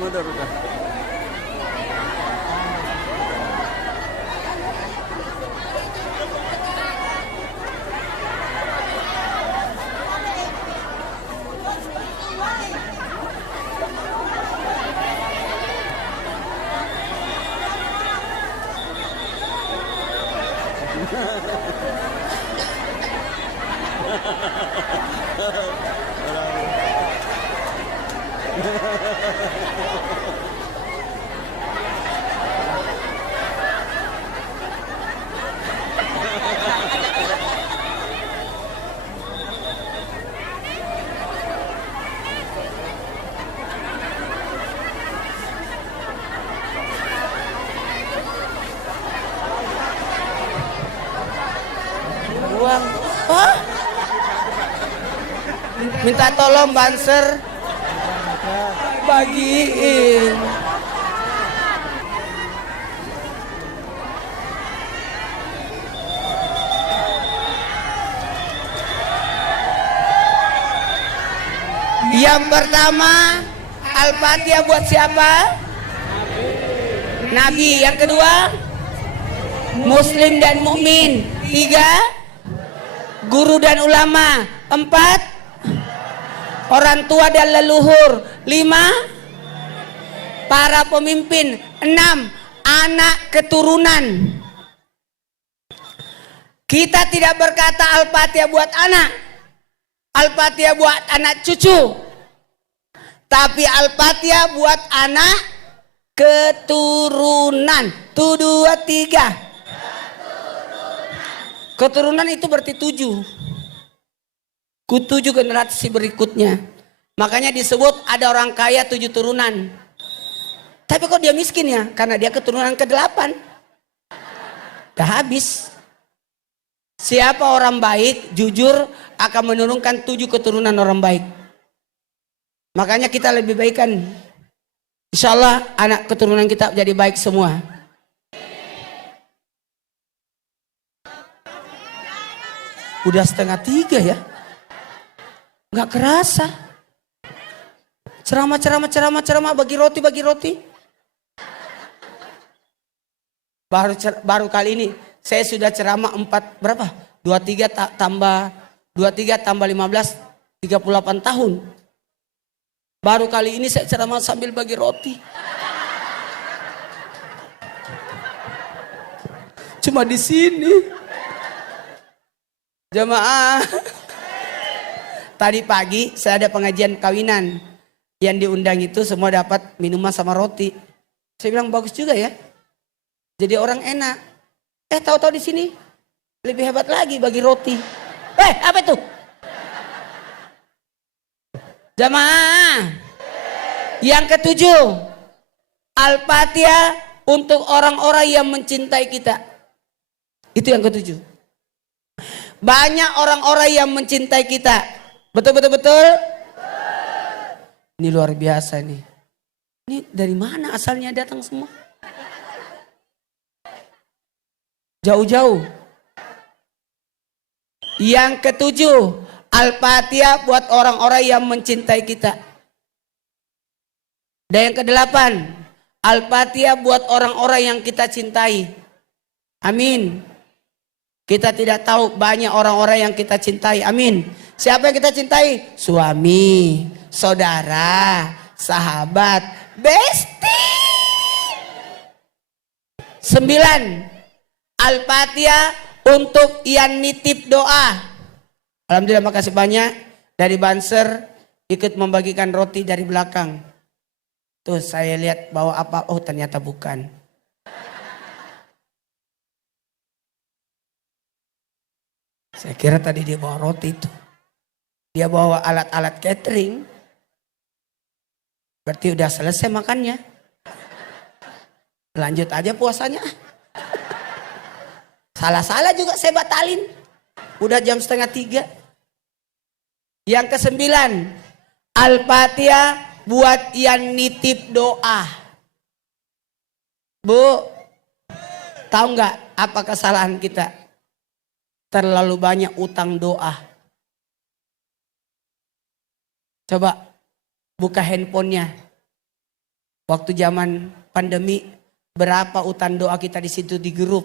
Mundur. Buang. Hah? Minta tolong banser bagiin. Yang pertama, Al-Fatihah buat siapa? Nabi. Yang kedua, Muslim dan mukmin. 3, guru dan ulama. 4, orang tua dan leluhur. 5, para pemimpin. 6, anak keturunan. Kita tidak berkata Al-Fatihah buat anak, Al-Fatihah buat anak cucu, tapi Al-Fatihah buat anak keturunan. 1, 2, 3. Keturunan itu berarti 7. Ku-7 generasi berikutnya. Makanya disebut ada orang kaya 7 turunan. Tapi kok dia miskin ya? Karena dia keturunan ke-8. Dah habis. Siapa orang baik, jujur akan menurunkan 7 keturunan orang baik. Makanya kita lebih baik kan. Insya Allah anak keturunan kita jadi baik semua. Udah 2:30 ya. Nggak kerasa. Ceramah bagi roti. Baru kali ini saya sudah ceramah 23 tambah 15 38 tahun. Baru kali ini saya ceramah sambil bagi roti. Cuma di sini. Jemaah. Tadi pagi saya ada pengajian kawinan. Yang diundang itu semua dapat minuman sama roti. Saya bilang bagus juga ya. Jadi orang enak. Tahu-tahu di sini lebih hebat lagi bagi roti. Apa itu? Jamaah. Yang ketujuh, Al-Fatihah untuk orang-orang yang mencintai kita. Itu yang ketujuh. Banyak orang-orang yang mencintai kita. Betul. Ini luar biasa nih. Ini dari mana asalnya datang semua? Jauh-jauh. Yang ketujuh, Al-Fatihah buat orang-orang yang mencintai kita. Dan yang kedelapan, Al-Fatihah buat orang-orang yang kita cintai. Amin. Kita tidak tahu banyak orang-orang yang kita cintai. Amin. Siapa yang kita cintai? Suami, saudara, sahabat, bestie. 9. Al-Fatihah untuk yang nitip doa. Alhamdulillah, makasih banyak dari Banser ikut membagikan roti dari belakang. Tuh saya lihat bawa apa, oh ternyata bukan. Saya kira tadi dia bawa roti itu. Dia bawa alat-alat catering. Berarti udah selesai makannya. Lanjut aja puasanya. Salah-salah juga saya batalin. Udah jam 2:30. Yang ke-9. Al-Fatihah buat yang nitip doa. Bu, tahu nggak apa kesalahan kita? Terlalu banyak utang doa. Coba buka handphonenya. Waktu zaman pandemi, berapa utang doa kita di situ di grup?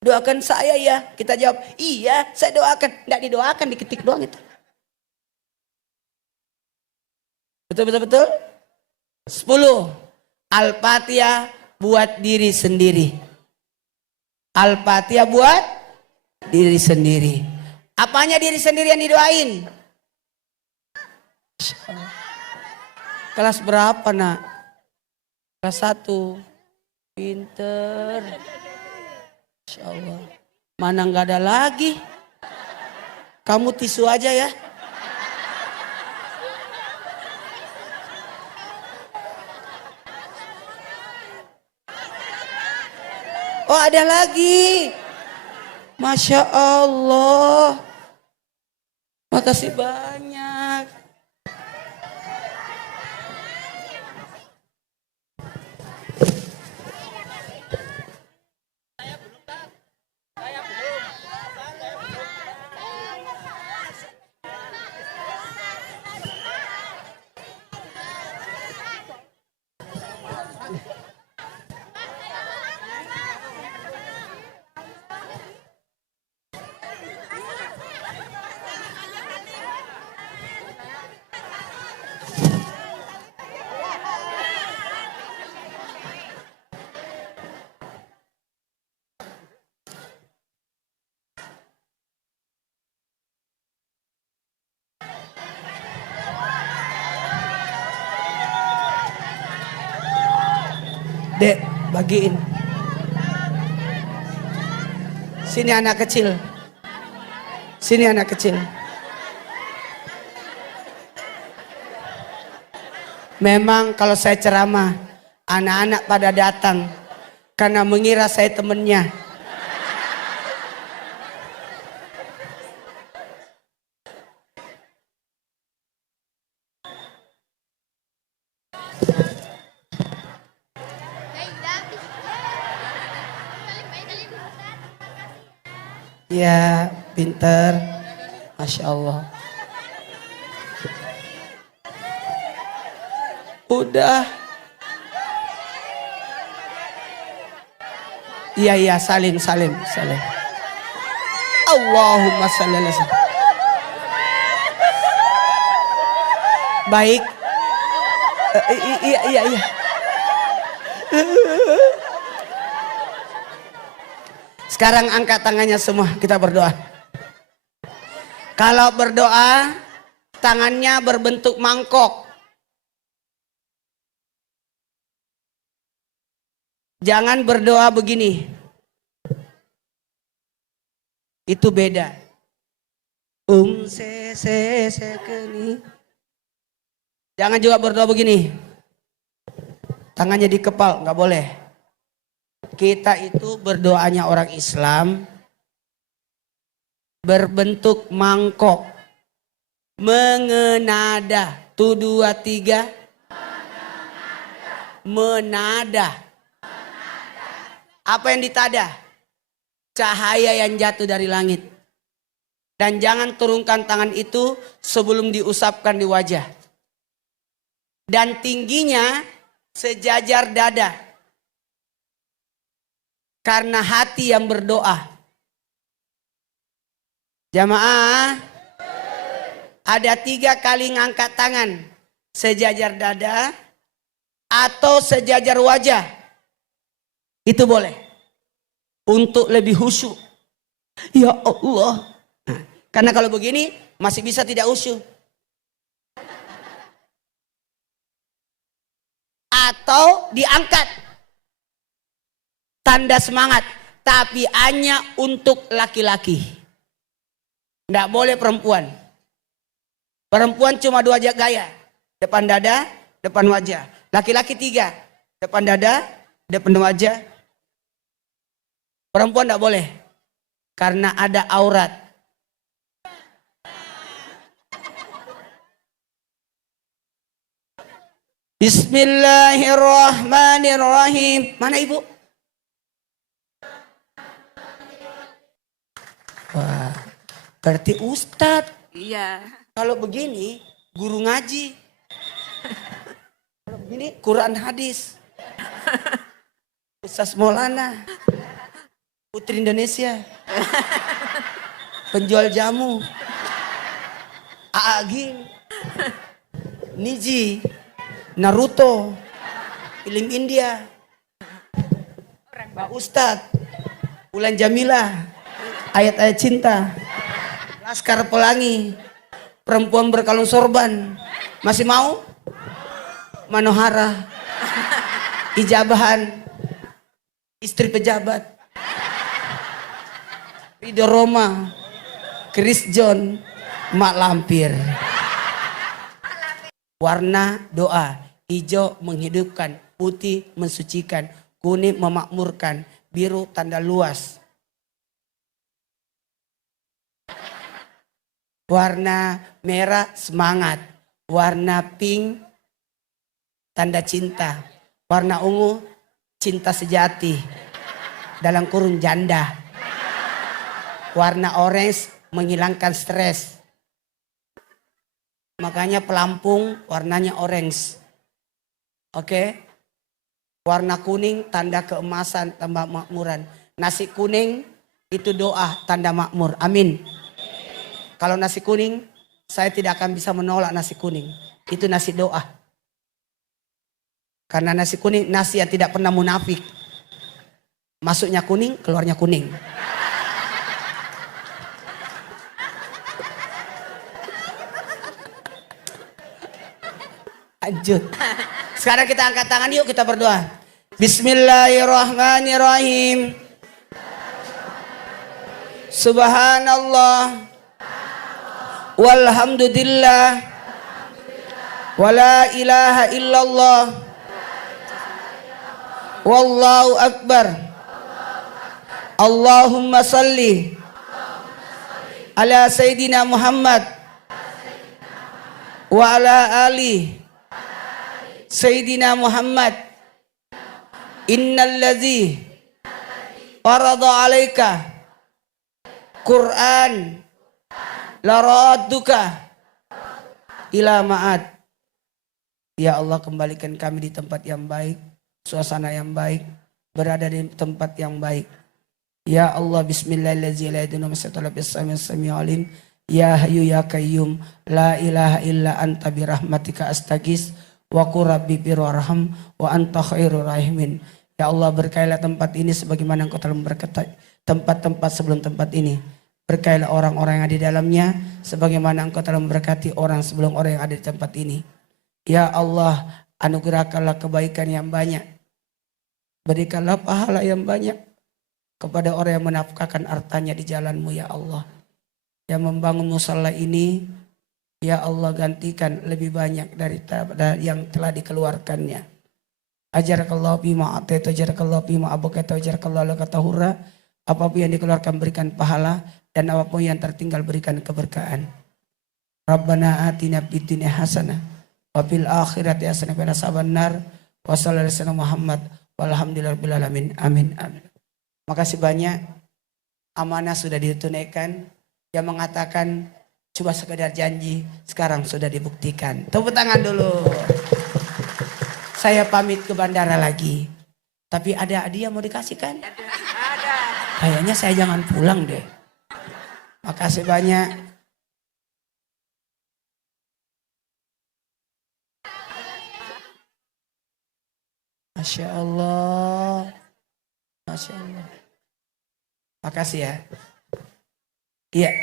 Doakan saya ya. Kita jawab, iya saya doakan. Nggak didoakan, diketik doang itu. Betul. 10. Al-Fatihah buat diri sendiri. Al-Fatihah buat diri sendiri. Apanya diri sendiri yang didoain? Kelas berapa nak? Kelas 1. Pinter. Insya Allah. Mana nggak ada lagi? Kamu tisu aja ya. Oh ada lagi. Masya Allah. Makasih banyak. Dek, bagiin. Sini anak kecil. Sini anak kecil. Memang kalau saya ceramah, anak-anak pada datang karena mengira saya temennya. Ya, pinter. Masya Allah. Udah. Iya, salim. Allahumma shalli ala sayyidina. Baik. Iya. Sekarang angkat tangannya semua, kita berdoa. Kalau berdoa, tangannya berbentuk mangkok. Jangan berdoa begini. Itu beda. Sekeni. Jangan juga berdoa begini. Tangannya dikepal, nggak boleh. Kita itu berdoanya orang Islam berbentuk mangkok. Mengenada. Tu dua tiga. Menada. Apa yang ditada? Cahaya yang jatuh dari langit. Dan jangan turunkan tangan itu sebelum diusapkan di wajah. Dan tingginya sejajar dada. Karena hati yang berdoa. Jamaah, ada 3 kali ngangkat tangan. Sejajar dada atau sejajar wajah. Itu boleh. Untuk lebih khusyuk. Ya Allah. Karena kalau begini masih bisa tidak khusyuk. Atau diangkat. Tanda semangat. Tapi hanya untuk laki-laki. Tidak boleh perempuan. Perempuan cuma 2 gaya. Depan dada, depan wajah. Laki-laki 3. Depan dada, depan wajah. Perempuan tidak boleh. Karena ada aurat. Bismillahirrahmanirrahim. Mana ibu? Wah, berarti ustadz. Iya. Kalau begini, guru ngaji. Kalau begini, Quran hadis. Ustaz Maulana. Putri Indonesia. Penjual jamu. Aaging. Niji. Naruto. Film India. Pak Ustadz. Ulan Jamila. Ayat-ayat cinta. Laskar Pelangi. Perempuan berkalung sorban. Masih mau? Manohara. Ijabahan. Istri pejabat. Ridho Roma. Chris John. Mak Lampir. Warna doa. Hijau menghidupkan. Putih mensucikan. Kuning memakmurkan. Biru tanda luas. Warna merah semangat. Warna pink tanda cinta. Warna ungu cinta sejati. Dalam kurung janda. Warna orange menghilangkan stres. Makanya pelampung warnanya orange. Oke. Warna kuning tanda keemasan, tanda makmuran. Nasi kuning itu doa tanda makmur. Amin. Kalau nasi kuning, saya tidak akan bisa menolak nasi kuning. Itu nasi doa. Karena nasi kuning, nasi yang tidak pernah munafik. Masuknya kuning, keluarnya kuning. Lanjut. Sekarang kita angkat tangan yuk, kita berdoa. Bismillahirrahmanirrahim. Subhanallah. Walhamdulillah. Wala ilaha illallah. Wallahu akbar. Allahumma salli ala Sayyidina Muhammad wa ala ali Sayyidina Muhammad. Innalladzi farada alaika Quran la radduka ila ma'ad. Ya Allah, kembalikan kami di tempat yang baik, suasana yang baik, berada di tempat yang baik. Ya Allah, bismillahirrahmanirrahim. Ya Hayyu ya Qayyum, la ilaha illa anta birahmatika astagis, wa qur rabbi birwarham wa anta khairur rahimin. Ya Allah, berkailah tempat ini sebagaimana Engkau telah memberkati tempat-tempat sebelum tempat ini. Berkailah orang-orang yang ada di dalamnya sebagaimana Engkau telah memberkati orang sebelum orang yang ada di tempat ini. Ya Allah, anugerahkanlah kebaikan yang banyak. Berikanlah pahala yang banyak kepada orang yang menafkahkan hartanya di jalan-Mu ya Allah. Yang membangun musala ini, ya Allah, gantikan lebih banyak dari yang telah dikeluarkannya. Ajarakallahu bima ataitu, ajarakallahu bima abaqaitu, ajarakallahu laka tahura. Apapun yang dikeluarkan berikan pahala, dan apapun yang tertinggal berikan keberkahan. Rabbana atina fid dunya hasanah wa fil akhirati hasanah wa qina adzabannar. Wa sallallahu alaihi wasallam Muhammad walhamdulillahirabbil alamin. Amin amin. Makasih banyak. Amanah sudah ditunaikan. Yang mengatakan cuma sekedar janji, sekarang sudah dibuktikan. Tepuk tangan dulu. Saya pamit ke bandara lagi. Tapi ada hadiah mau dikasihkan? Ada. Kayaknya saya jangan pulang deh. Makasih banyak. Masya Allah. Masya Allah. Makasih ya. Iya.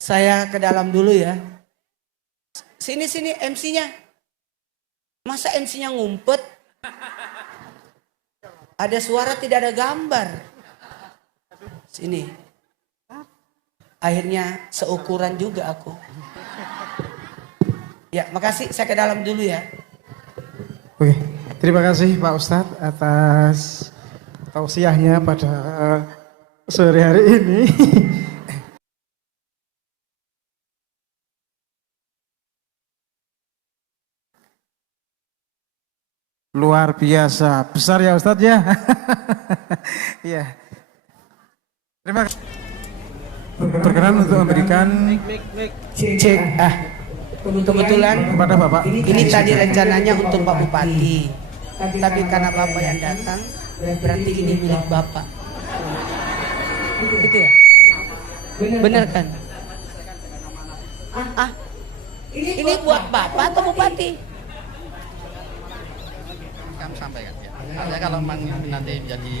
Saya ke dalam dulu ya. Sini MC-nya. Masa MC-nya ngumpet? Ada suara tidak ada gambar. Sini. Akhirnya seukuran juga aku. Ya, makasih. Saya ke dalam dulu ya. Oke, terima kasih Pak Ustadz atas tausiahnya pada sore hari ini. Luar biasa, besar ya Ustadz ya. Iya. Terima kasih. Berkenan untuk memberikan Cek. Kebetulan kepada Bapak. ini tadi rencananya untuk Pak Bupati. Tapi karena Bapak yang datang, berarti ini milik Bapak. Gitu ya? Benar kan? Ini buat Bapak atau Bupati? Kami sampaikan ya. Artinya kalau nanti jadi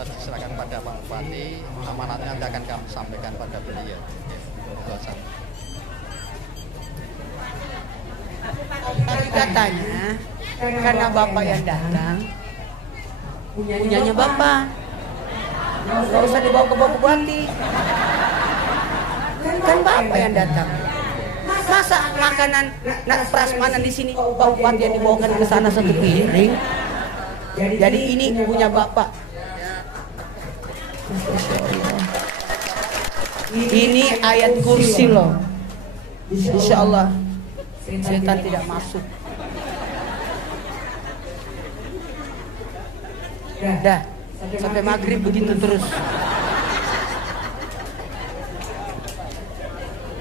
diserahkan pada Pak Bupati, amanatnya nanti akan kami sampaikan pada beliau. Tadi katanya karena Bapak yang datang, punyanya Bapak. Gak usah dibawa ke Bapak Bupati. Kan Bapak yang datang. Masa makanan prasmanan di sini Pak Bupati yang dibawakan ke sana satu piring? Jadi ini punya Bapak. Ini ayat kursi loh. Insya Allah setan tidak masuk. Dah sampai maghrib begitu terus.